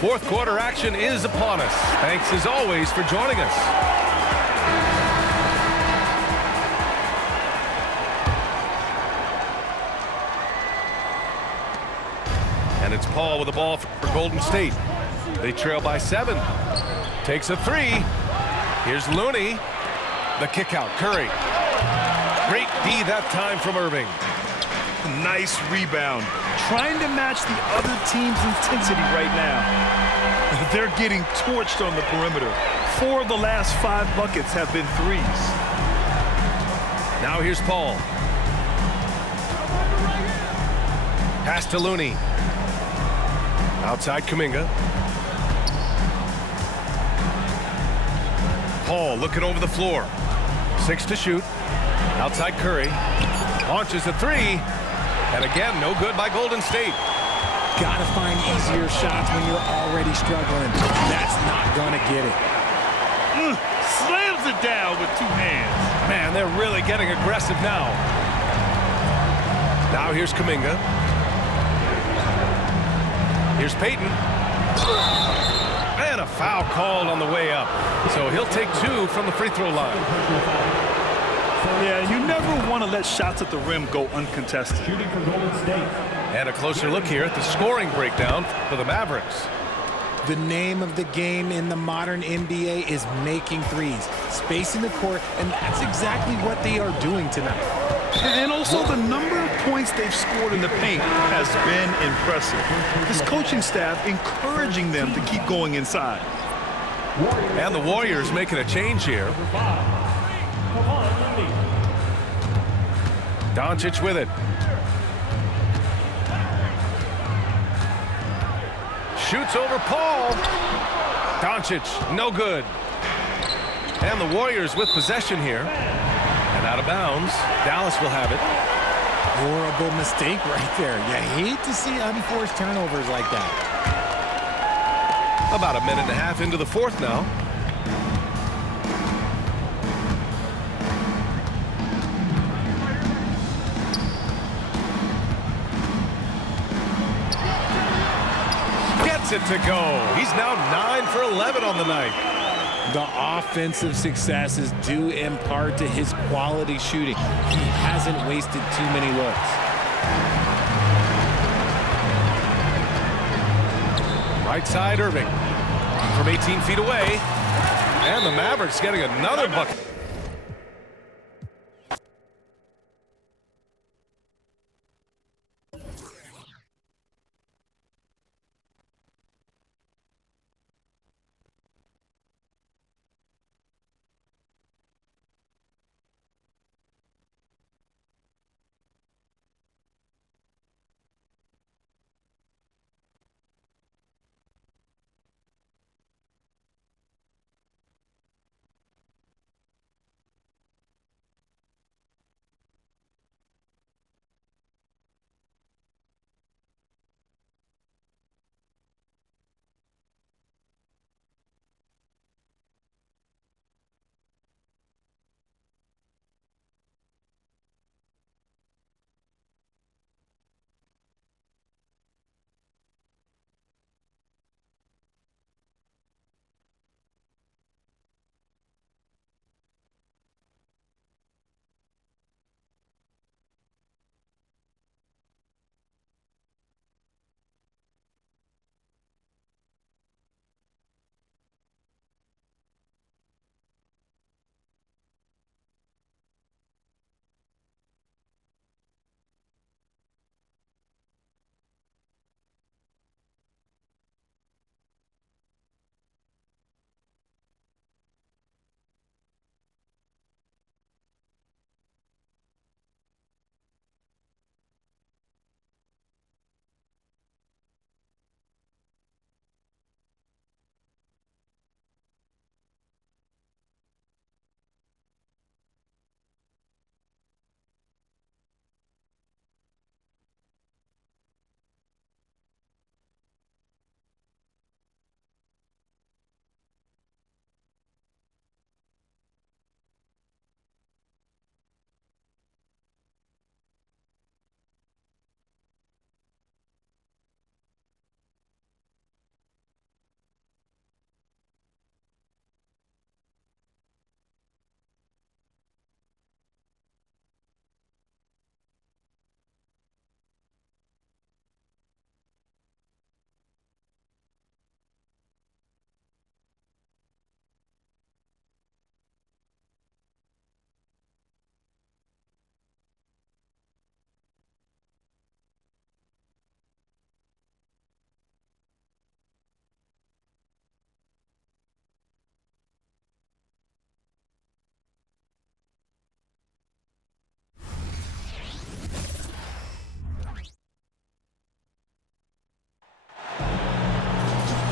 Fourth quarter action is upon us. Thanks as always for joining us. And it's Paul with the ball for Golden State. They trail by 7. Takes a 3. Here's Looney. The kick out. Curry. Great D that time from Irving. Nice rebound. Trying to match the other team's intensity right now. They're getting torched on the perimeter. 4 of the last 5 buckets have been 3s. Now here's Paul. Pass to Looney. Outside Kuminga. Paul looking over the floor. 6 to shoot. Outside Curry. Launches a 3. And again, no good by Golden State. Gotta find easier shots when you're already struggling. That's not gonna get it. Slams it down with 2 hands. Man, they're really getting aggressive now. Now here's Kuminga. Here's Payton. And a foul called on the way up. So he'll take 2 from the free throw line. Yeah, you never want to let shots at the rim go uncontested. Shooting for Golden State. And a closer look here at the scoring breakdown for the Mavericks. The name of the game in the modern NBA is making threes, spacing the court, and that's exactly what they are doing tonight. And also the number of points they've scored in the paint has been impressive. This coaching staff encouraging them to keep going inside. And the Warriors making a change here. Doncic with it. Shoots over Paul. Doncic, no good. And the Warriors with possession here. And out of bounds. Dallas will have it. Horrible mistake right there. You hate to see unforced turnovers like that. About a minute and a half into the fourth now. Gets it to go. He's now 9 for 11 on the night. The offensive success is due in part to his quality shooting. He hasn't wasted too many looks. Right side, Irving. From 18 feet away. And the Mavericks getting another bucket.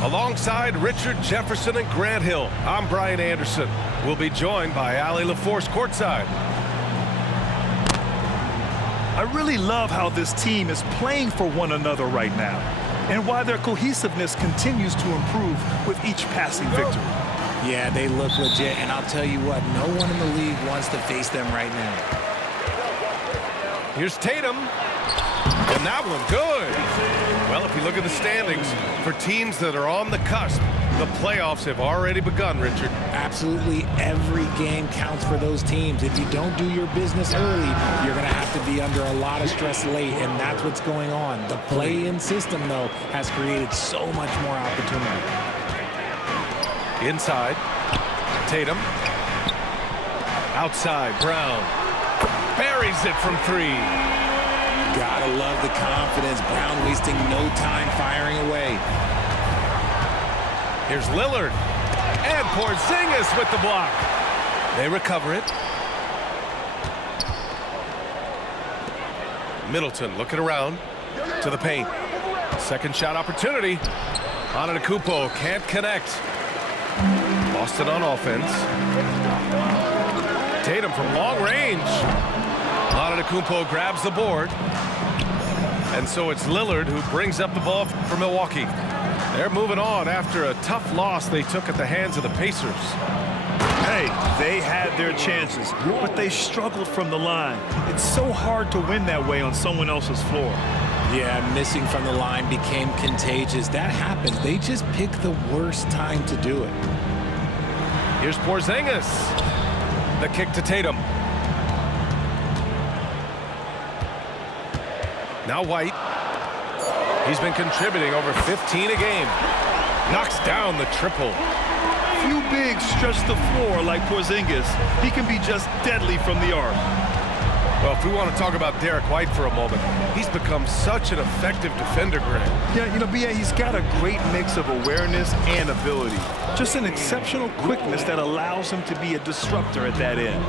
Alongside Richard Jefferson and Grant Hill, I'm Brian Anderson. We'll be joined by Allie LaForce courtside. I really love how this team is playing for one another right now and why their cohesiveness continues to improve with each passing victory. Yeah, they look legit, and I'll tell you what, no one in the league wants to face them right now. Here's Tatum. And that one good. Well, if you look at the standings, for teams that are on the cusp, the playoffs have already begun, Richard. Absolutely every game counts for those teams. If you don't do your business early, you're going to have to be under a lot of stress late, and that's what's going on. The play-in system, though, has created so much more opportunity. Inside, Tatum. Outside, Brown. Buries it from three. Gotta love the confidence. Brown wasting no time firing away. Here's Lillard. And Porzingis with the block. They recover it. Middleton looking around to the paint. Second shot opportunity. Antetokounmpo can't connect. Boston on offense. Tatum from long range. Antetokounmpo grabs the board. And so it's Lillard who brings up the ball for Milwaukee. They're moving on after a tough loss they took at the hands of the Pacers. Hey, they had their chances, but they struggled from the line. It's so hard to win that way on someone else's floor. Yeah, missing from the line became contagious. That happens. They just pick the worst time to do it. Here's Porzingis. The kick to Tatum. Now White. He's been contributing over 15 a game. Knocks down the triple. Few bigs stretch the floor like Porzingis. He can be just deadly from the arc. Well, if we want to talk about Derek White for a moment, he's become such an effective defender, Grant. Yeah, you know, B.A., he's got a great mix of awareness and ability. Just an exceptional quickness that allows him to be a disruptor at that end.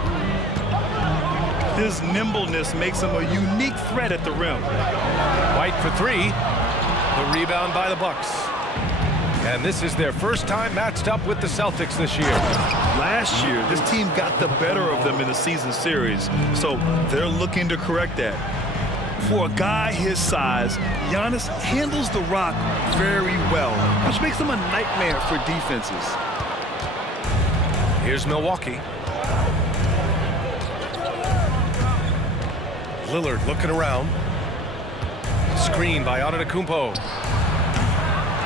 His nimbleness makes him a unique threat at the rim. White for three. The rebound by the Bucks. And this is their first time matched up with the Celtics this year. Last year, this team got the better of them in the season series, so they're looking to correct that. For a guy his size, Giannis handles the rock very well, which makes him a nightmare for defenses. Here's Milwaukee. Lillard looking around. Screen by Antetokounmpo.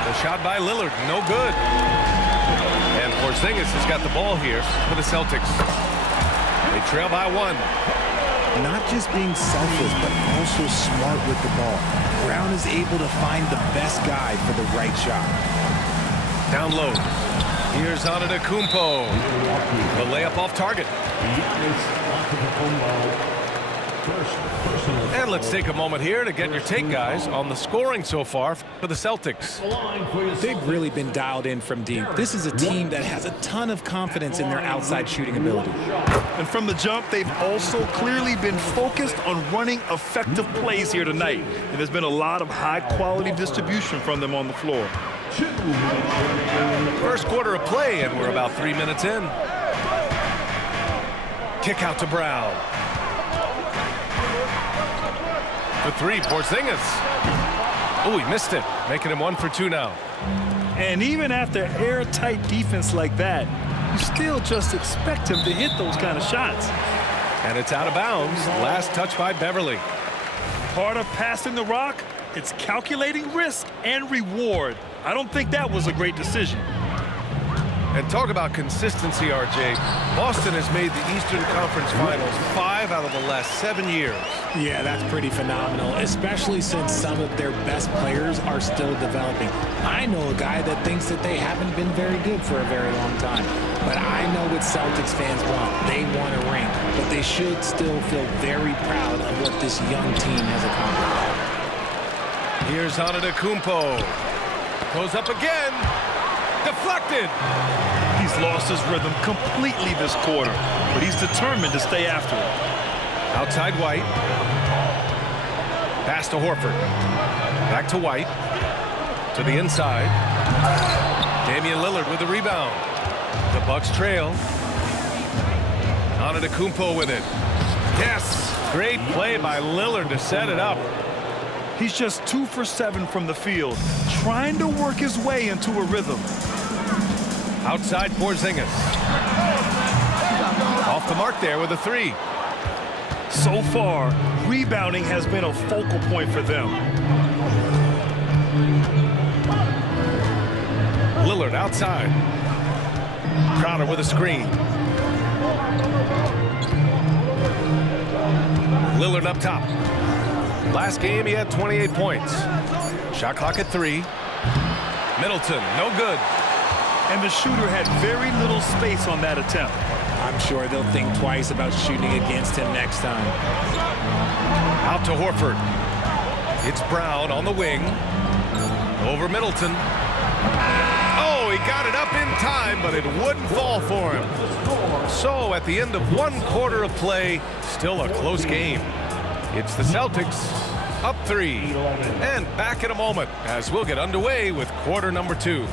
The shot by Lillard, no good. And Porzingis has got the ball here for the Celtics. They trail by one. Not just being selfless, but also smart with the ball. Brown is able to find the best guy for the right shot. Down low. Here's Antetokounmpo. The layup off target. And let's take a moment here to get your take, guys, on the scoring so far for the Celtics. They've really been dialed in from deep. This is a team that has a ton of confidence in their outside shooting ability. And from the jump, they've also clearly been focused on running effective plays here tonight. And there's been a lot of high-quality distribution from them on the floor. First quarter of play, and we're about 3 minutes in. Kick out to Brown. For three, Porzingis. Oh, he missed it, making him 1 for 2 now. And even after airtight defense like that, you still just expect him to hit those kind of shots. And it's out of bounds. Last touch by Beverly. Part of passing the rock, it's calculating risk and reward. I don't think that was a great decision. And talk about consistency, RJ. Boston has made the Eastern Conference Finals 5 out of the last 7 years. Yeah, that's pretty phenomenal, especially since some of their best players are still developing. I know a guy that thinks that they haven't been very good for a very long time. But I know what Celtics fans want. They want a ring. But they should still feel very proud of what this young team has accomplished. Here's Antetokounmpo. Goes up again. Deflected. He's lost his rhythm completely this quarter, but he's determined to stay after it. Outside White. Pass to Horford. Back to White. To the inside. Damian Lillard with the rebound. The Bucks trail. Antetokounmpo with it. Yes! Great play by Lillard to set it up. He's just 2 for 7 from the field, trying to work his way into a rhythm. Outside Porzingis. Off the mark there with a 3. So far, rebounding has been a focal point for them. Lillard outside. Crowder with a screen. Lillard up top. Last game, he had 28 points. Shot clock at 3. Middleton, no good. And the shooter had very little space on that attempt. I'm sure they'll think twice about shooting against him next time. Out to Horford. It's Brown on the wing. Over Middleton. Oh, he got it up in time, but it wouldn't fall for him. So at the end of 1 quarter of play, still a close game. It's the Celtics Up 3. And back in a moment as we'll get underway with quarter number 2.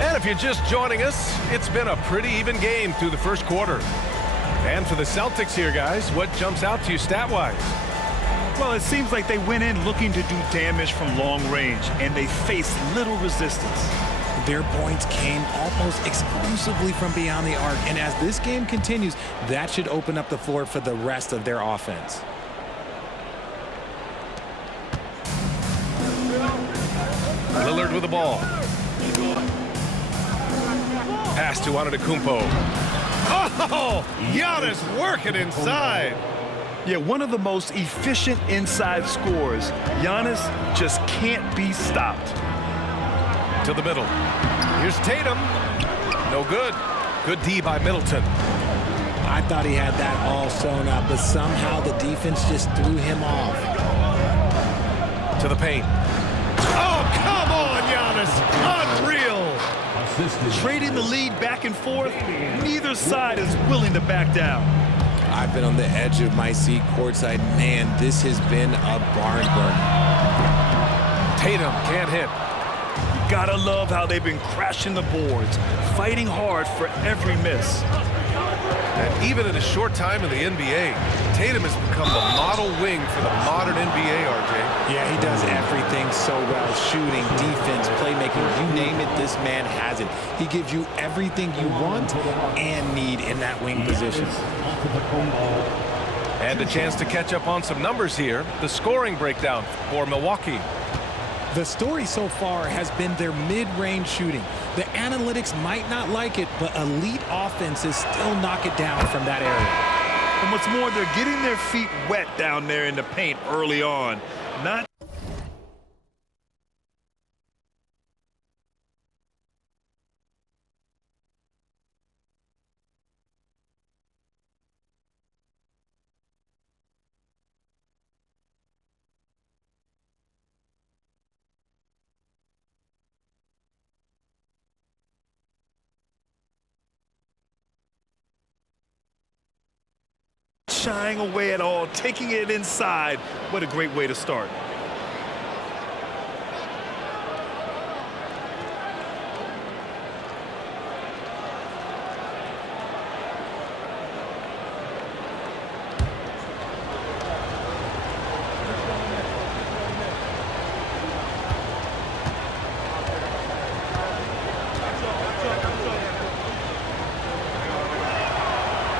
And if you're just joining us, it's been a pretty even game through the first quarter. And for the Celtics here, guys, what jumps out to you stat-wise? Well, it seems like they went in looking to do damage from long range, and they faced little resistance. Their points came almost exclusively from beyond the arc, and as this game continues, that should open up the floor for the rest of their offense. Lillard with the ball. Pass to Antetokounmpo. Oh, Giannis working inside. Yeah, one of the most efficient inside scorers. Giannis just can't be stopped. To the middle. Here's Tatum. No good. Good D by Middleton. I thought he had that all sewn up, but somehow the defense just threw him off. To the paint. Oh, come on, Giannis. Unreal. Trading the lead back and forth, neither side is willing to back down. I've been on the edge of my seat courtside. Man, this has been a barn burner. Tatum can't hit. You gotta love how they've been crashing the boards, fighting hard for every miss. And even in a short time in the NBA, Tatum has become the model wing for the modern NBA, RJ. Yeah, he does everything so well. Shooting, defense, playmaking, you name it, this man has it. He gives you everything you want and need in that wing position. And a chance to catch up on some numbers here. The scoring breakdown for Milwaukee. The story so far has been their mid-range shooting. The analytics might not like it, but elite offenses still knock it down from that area. And what's more, they're getting their feet wet down there in the paint early on. Not shying away at all, taking it inside. What a great way to start.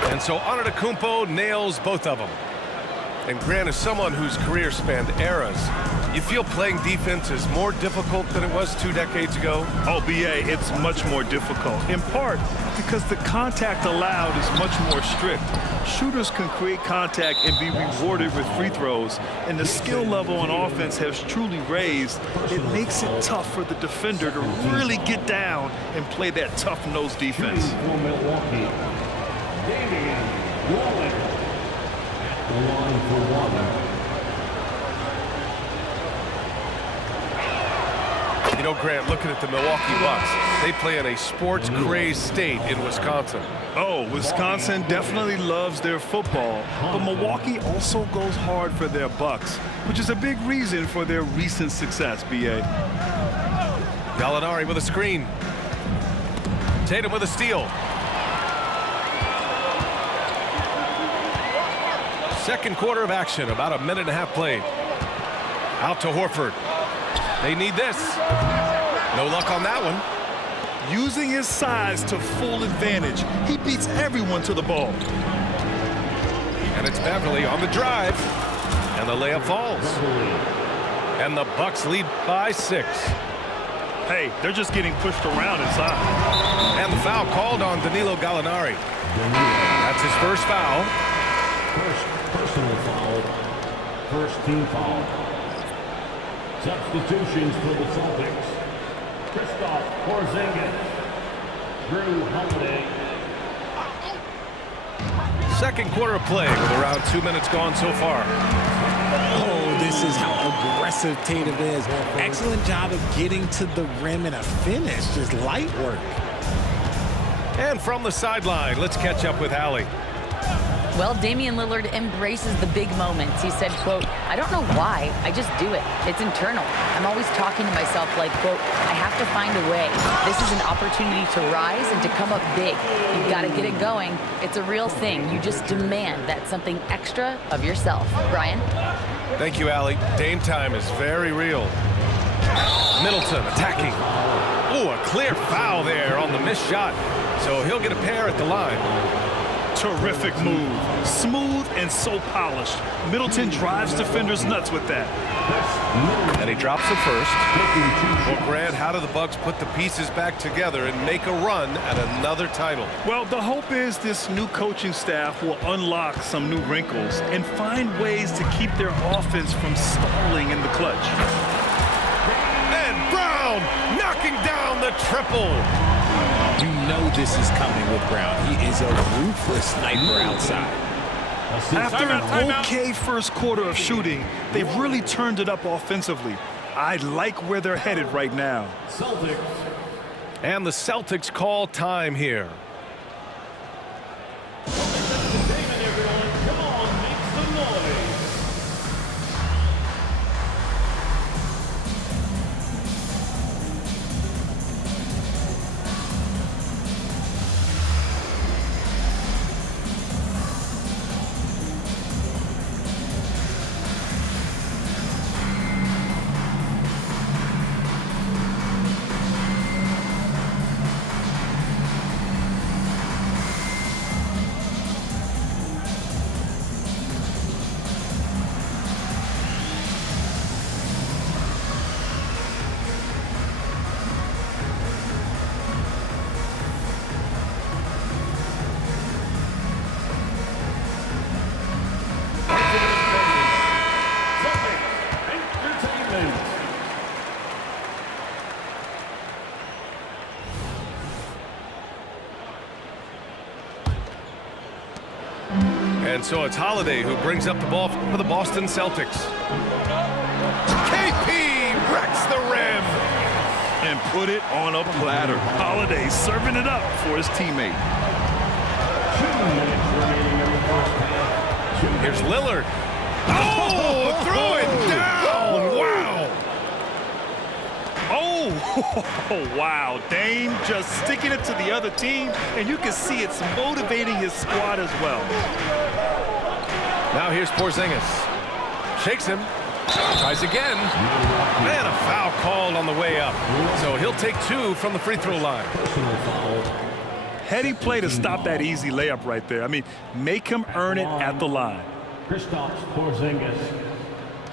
And so Antetokounmpo nails both of them. And Grant, as someone whose career spanned eras, you feel playing defense is more difficult than it was 2 decades ago? Oh, BA, it's much more difficult, in part because the contact allowed is much more strict. Shooters can create contact and be rewarded with free throws, and the skill level on offense has truly raised. It makes it tough for the defender to really get down and play that tough-nosed defense. For Milwaukee, Damian Lillard at the line for one. You know, Grant, looking at the Milwaukee Bucks, they play in a sports-crazed state in Wisconsin. Oh, Wisconsin definitely loves their football, but Milwaukee also goes hard for their Bucks, which is a big reason for their recent success, BA. Gallinari with a screen. Tatum with a steal. Second quarter of action, about a minute and a half played. Out to Horford. They need this. No luck on that one. Using his size to full advantage, he beats everyone to the ball. And it's Beverly on the drive. And the layup falls. And the Bucks lead by 6. Hey, they're just getting pushed around inside. And the foul called on Danilo Gallinari. That's his first foul. First personal foul. First team foul. Substitutions for the Celtics. Kristaps Porzingis. Drew Holiday. Second quarter of play with around 2 minutes gone so far. Oh, this is how aggressive Tatum is. Excellent job of getting to the rim and a finish. Just light work. And from the sideline, let's catch up with Allie. Well, Damian Lillard embraces the big moments. He said, quote, "I don't know why, I just do it. It's internal. I'm always talking to myself like, quote, I have to find a way. This is an opportunity to rise and to come up big. You've got to get it going. It's a real thing. You just demand that something extra of yourself." Brian? Thank you, Allie. Dame time is very real. Middleton attacking. Oh, a clear foul there on the missed shot. So he'll get a pair at the line. Terrific move. Smooth and so polished. Middleton drives defenders nuts with that. And he drops it first. Well, Grant, how do the Bucks put the pieces back together and make a run at another title? Well, the hope is this new coaching staff will unlock some new wrinkles and find ways to keep their offense from stalling in the clutch. And Brown knocking down the triple. You know this is coming with Brown. He is a ruthless sniper outside. After an okay first quarter of shooting, they've really turned it up offensively. I like where they're headed right now. Celtics. And the Celtics call time here. Entertainment, everyone. Come on, make some noise. And so it's Holiday who brings up the ball for the Boston Celtics. KP wrecks the rim. And put it on a platter. Holiday serving it up for his teammate. 2 minutes remaining in the first half. Here's Lillard. Oh, throw it down. Wow. Oh, wow. Dame just sticking it to the other team, and you can see it's motivating his squad as well. Now here's Porzingis. Shakes him. Tries again. And a foul called on the way up. So he'll take 2 from the free throw line. Heady play to stop that easy layup right there. I mean, make him earn it at the line. Kristaps Porzingis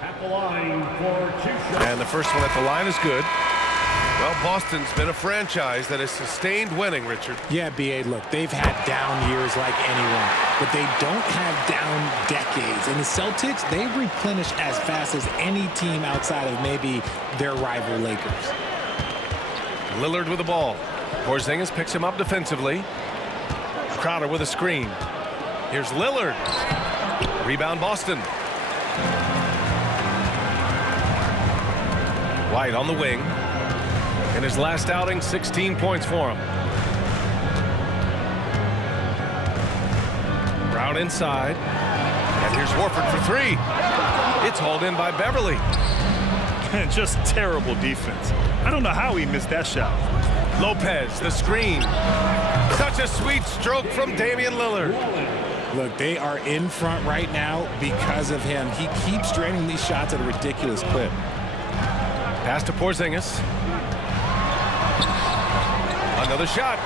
at the line for 2 shots. And the first one at the line is good. Well, Boston's been a franchise that has sustained winning, Richard. Yeah, B.A., look, they've had down years like anyone, but they don't have down decades. And the Celtics, they replenish as fast as any team outside of maybe their rival Lakers. Lillard with the ball. Porzingis picks him up defensively. Crowder with a screen. Here's Lillard. Rebound Boston. White on the wing. In his last outing, 16 points for him. Brown inside. And here's Horford for 3. It's hauled in by Beverly. Just terrible defense. I don't know how he missed that shot. Lopez, the screen. Such a sweet stroke from Damian Lillard. Look, they are in front right now because of him. He keeps draining these shots at a ridiculous clip. Pass to Porzingis. Another shot.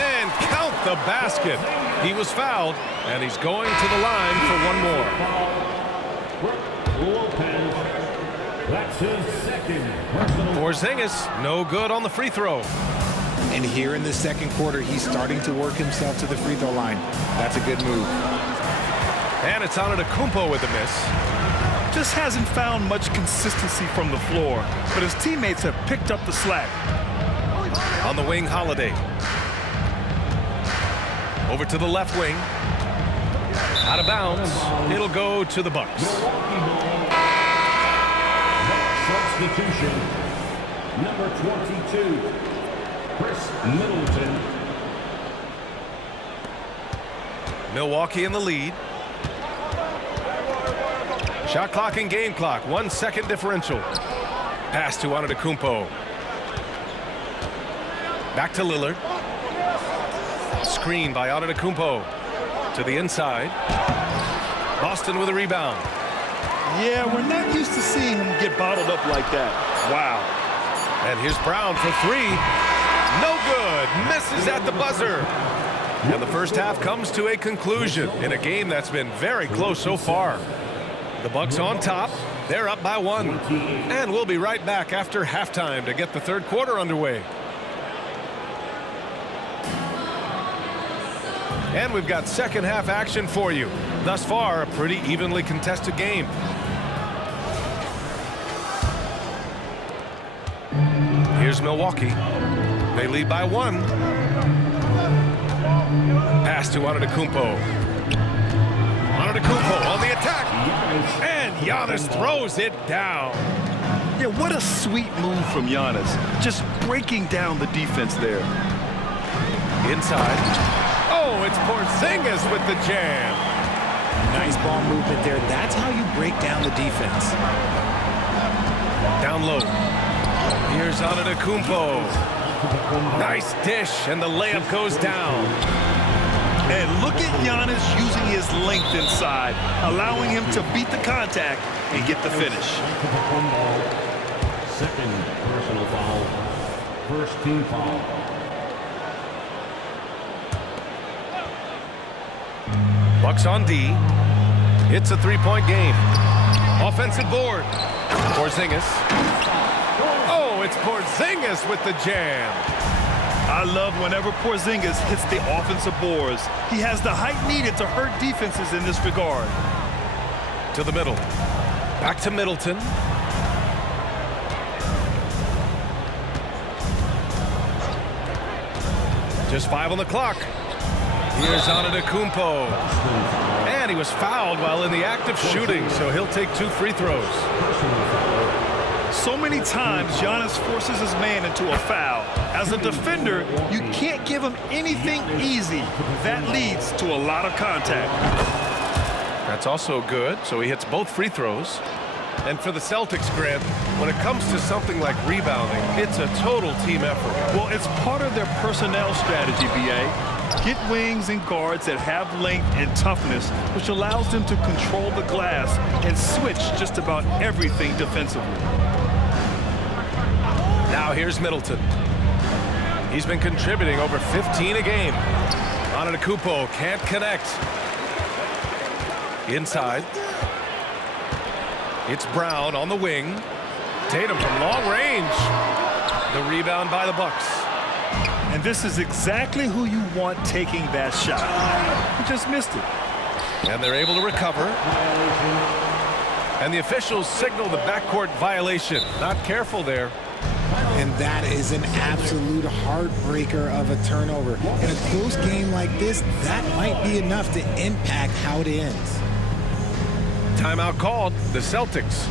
And count the basket. He was fouled, and he's going to the line for one more. Lopez. That's his second personal. Porzingis, no good on the free throw. And here in the second quarter, he's starting to work himself to the free throw line. That's a good move. And it's Antetokounmpo with the miss. Just hasn't found much consistency from the floor, but his teammates have picked up the slack. On the wing, Holiday. Over to the left wing. Out of bounds. It'll go to the Bucks. Substitution. Number 22, Chris Middleton. Milwaukee in the lead. Shot clock and game clock. 1 second differential. Pass to Antetokounmpo. Back to Lillard. Screen by Antetokounmpo. To the inside. Boston with a rebound. Yeah, we're not used to seeing him get bottled up like that. Wow. And here's Brown for three. No good. Misses at the buzzer. And the first half comes to a conclusion in a game that's been very close so far. The Bucks on top. They're up by 1. And we'll be right back after halftime to get the third quarter underway. And we've got second half action for you. Thus far, a pretty evenly contested game. Here's Milwaukee. They lead by 1. Pass to Antetokounmpo. Antetokounmpo on the attack. And Giannis throws it down. Yeah, what a sweet move from Giannis. Just breaking down the defense there. Inside. Oh, it's Porzingis with the jam. Nice ball movement there. That's how you break down the defense. Down low. Here's Antetokounmpo. Nice dish, and the layup goes down. And look at Giannis using his length inside, allowing him to beat the contact and get the finish. Second personal foul. First team foul. Bucks on D. It's a three-point game. Offensive board. Porzingis. Oh, it's Porzingis with the jam. I love whenever Porzingis hits the offensive boards. He has the height needed to hurt defenses in this regard. To the middle. Back to Middleton. Just 5 on the clock. Here's Antetokounmpo. And he was fouled while in the act of shooting, so he'll take 2 free throws. So many times, Giannis forces his man into a foul. As a defender, you can't give him anything easy. That leads to a lot of contact. That's also good, so he hits both free throws. And for the Celtics, Grant, when it comes to something like rebounding, it's a total team effort. Well, it's part of their personnel strategy, B.A. Get wings and guards that have length and toughness, which allows them to control the glass and switch just about everything defensively. Now here's Middleton. He's been contributing over 15 a game. Antetokounmpo can't connect. Inside. It's Brown on the wing. Tatum from long range. The rebound by the Bucks. And this is exactly who you want taking that shot. He just missed it. And they're able to recover. And the officials signal the backcourt violation. Not careful there. And that is an absolute heartbreaker of a turnover. In a close game like this, that might be enough to impact how it ends. Timeout called. The Celtics.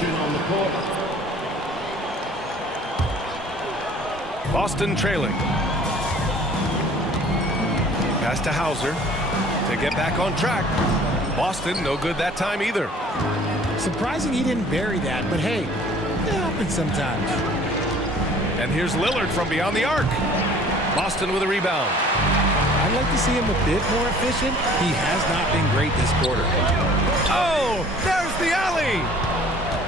Action on the court. Boston trailing. Pass to Hauser to get back on track. Boston no good that time either. Surprising he didn't bury that, but hey, it happens sometimes. And here's Lillard from beyond the arc. Boston with a rebound. I'd like to see him a bit more efficient. He has not been great this quarter. Oh, there's the alley!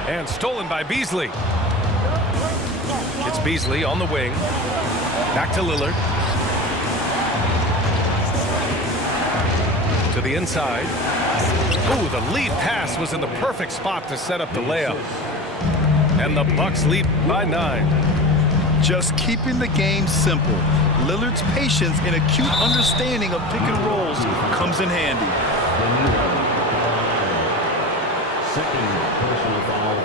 And stolen by Beasley. It's Beasley on the wing. Back to Lillard. To the inside. Ooh, the lead pass was in the perfect spot to set up the layup. And the Bucks lead by 9. Just keeping the game simple. Lillard's patience and acute understanding of pick and rolls comes in handy. Second personal foul.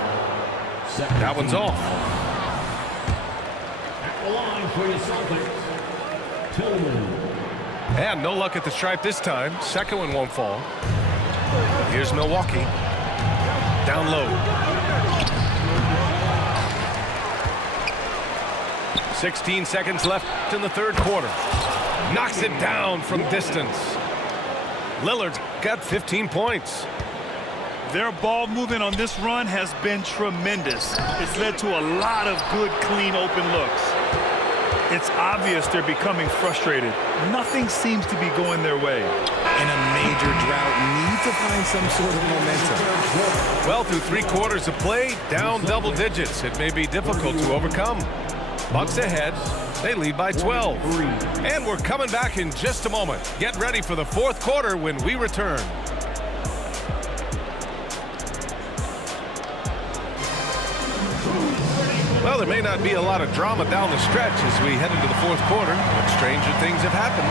That one's off. At the line for your Celtics, Tillman. And no luck at the stripe this time. Second one won't fall. Here's Milwaukee. Down low. 16 seconds left in the third quarter. Knocks it down from distance. Lillard's got 15 points. Their ball movement on this run has been tremendous. It's led to a lot of good, clean, open looks. It's obvious they're becoming frustrated. Nothing seems to be going their way. In a major drought, need to find some sort of momentum. Well, through 3 quarters of play, down double digits. It may be difficult to overcome. Bucks ahead. They lead by 12. And we're coming back in just a moment. Get ready for the fourth quarter when we return. Well, there may not be a lot of drama down the stretch as we head into the fourth quarter, but stranger things have happened.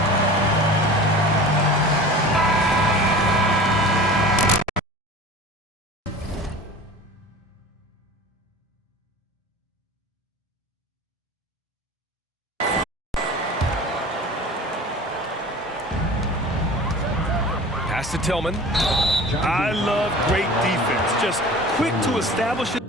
Pass to Tillman. I love great defense. Just quick to establish it.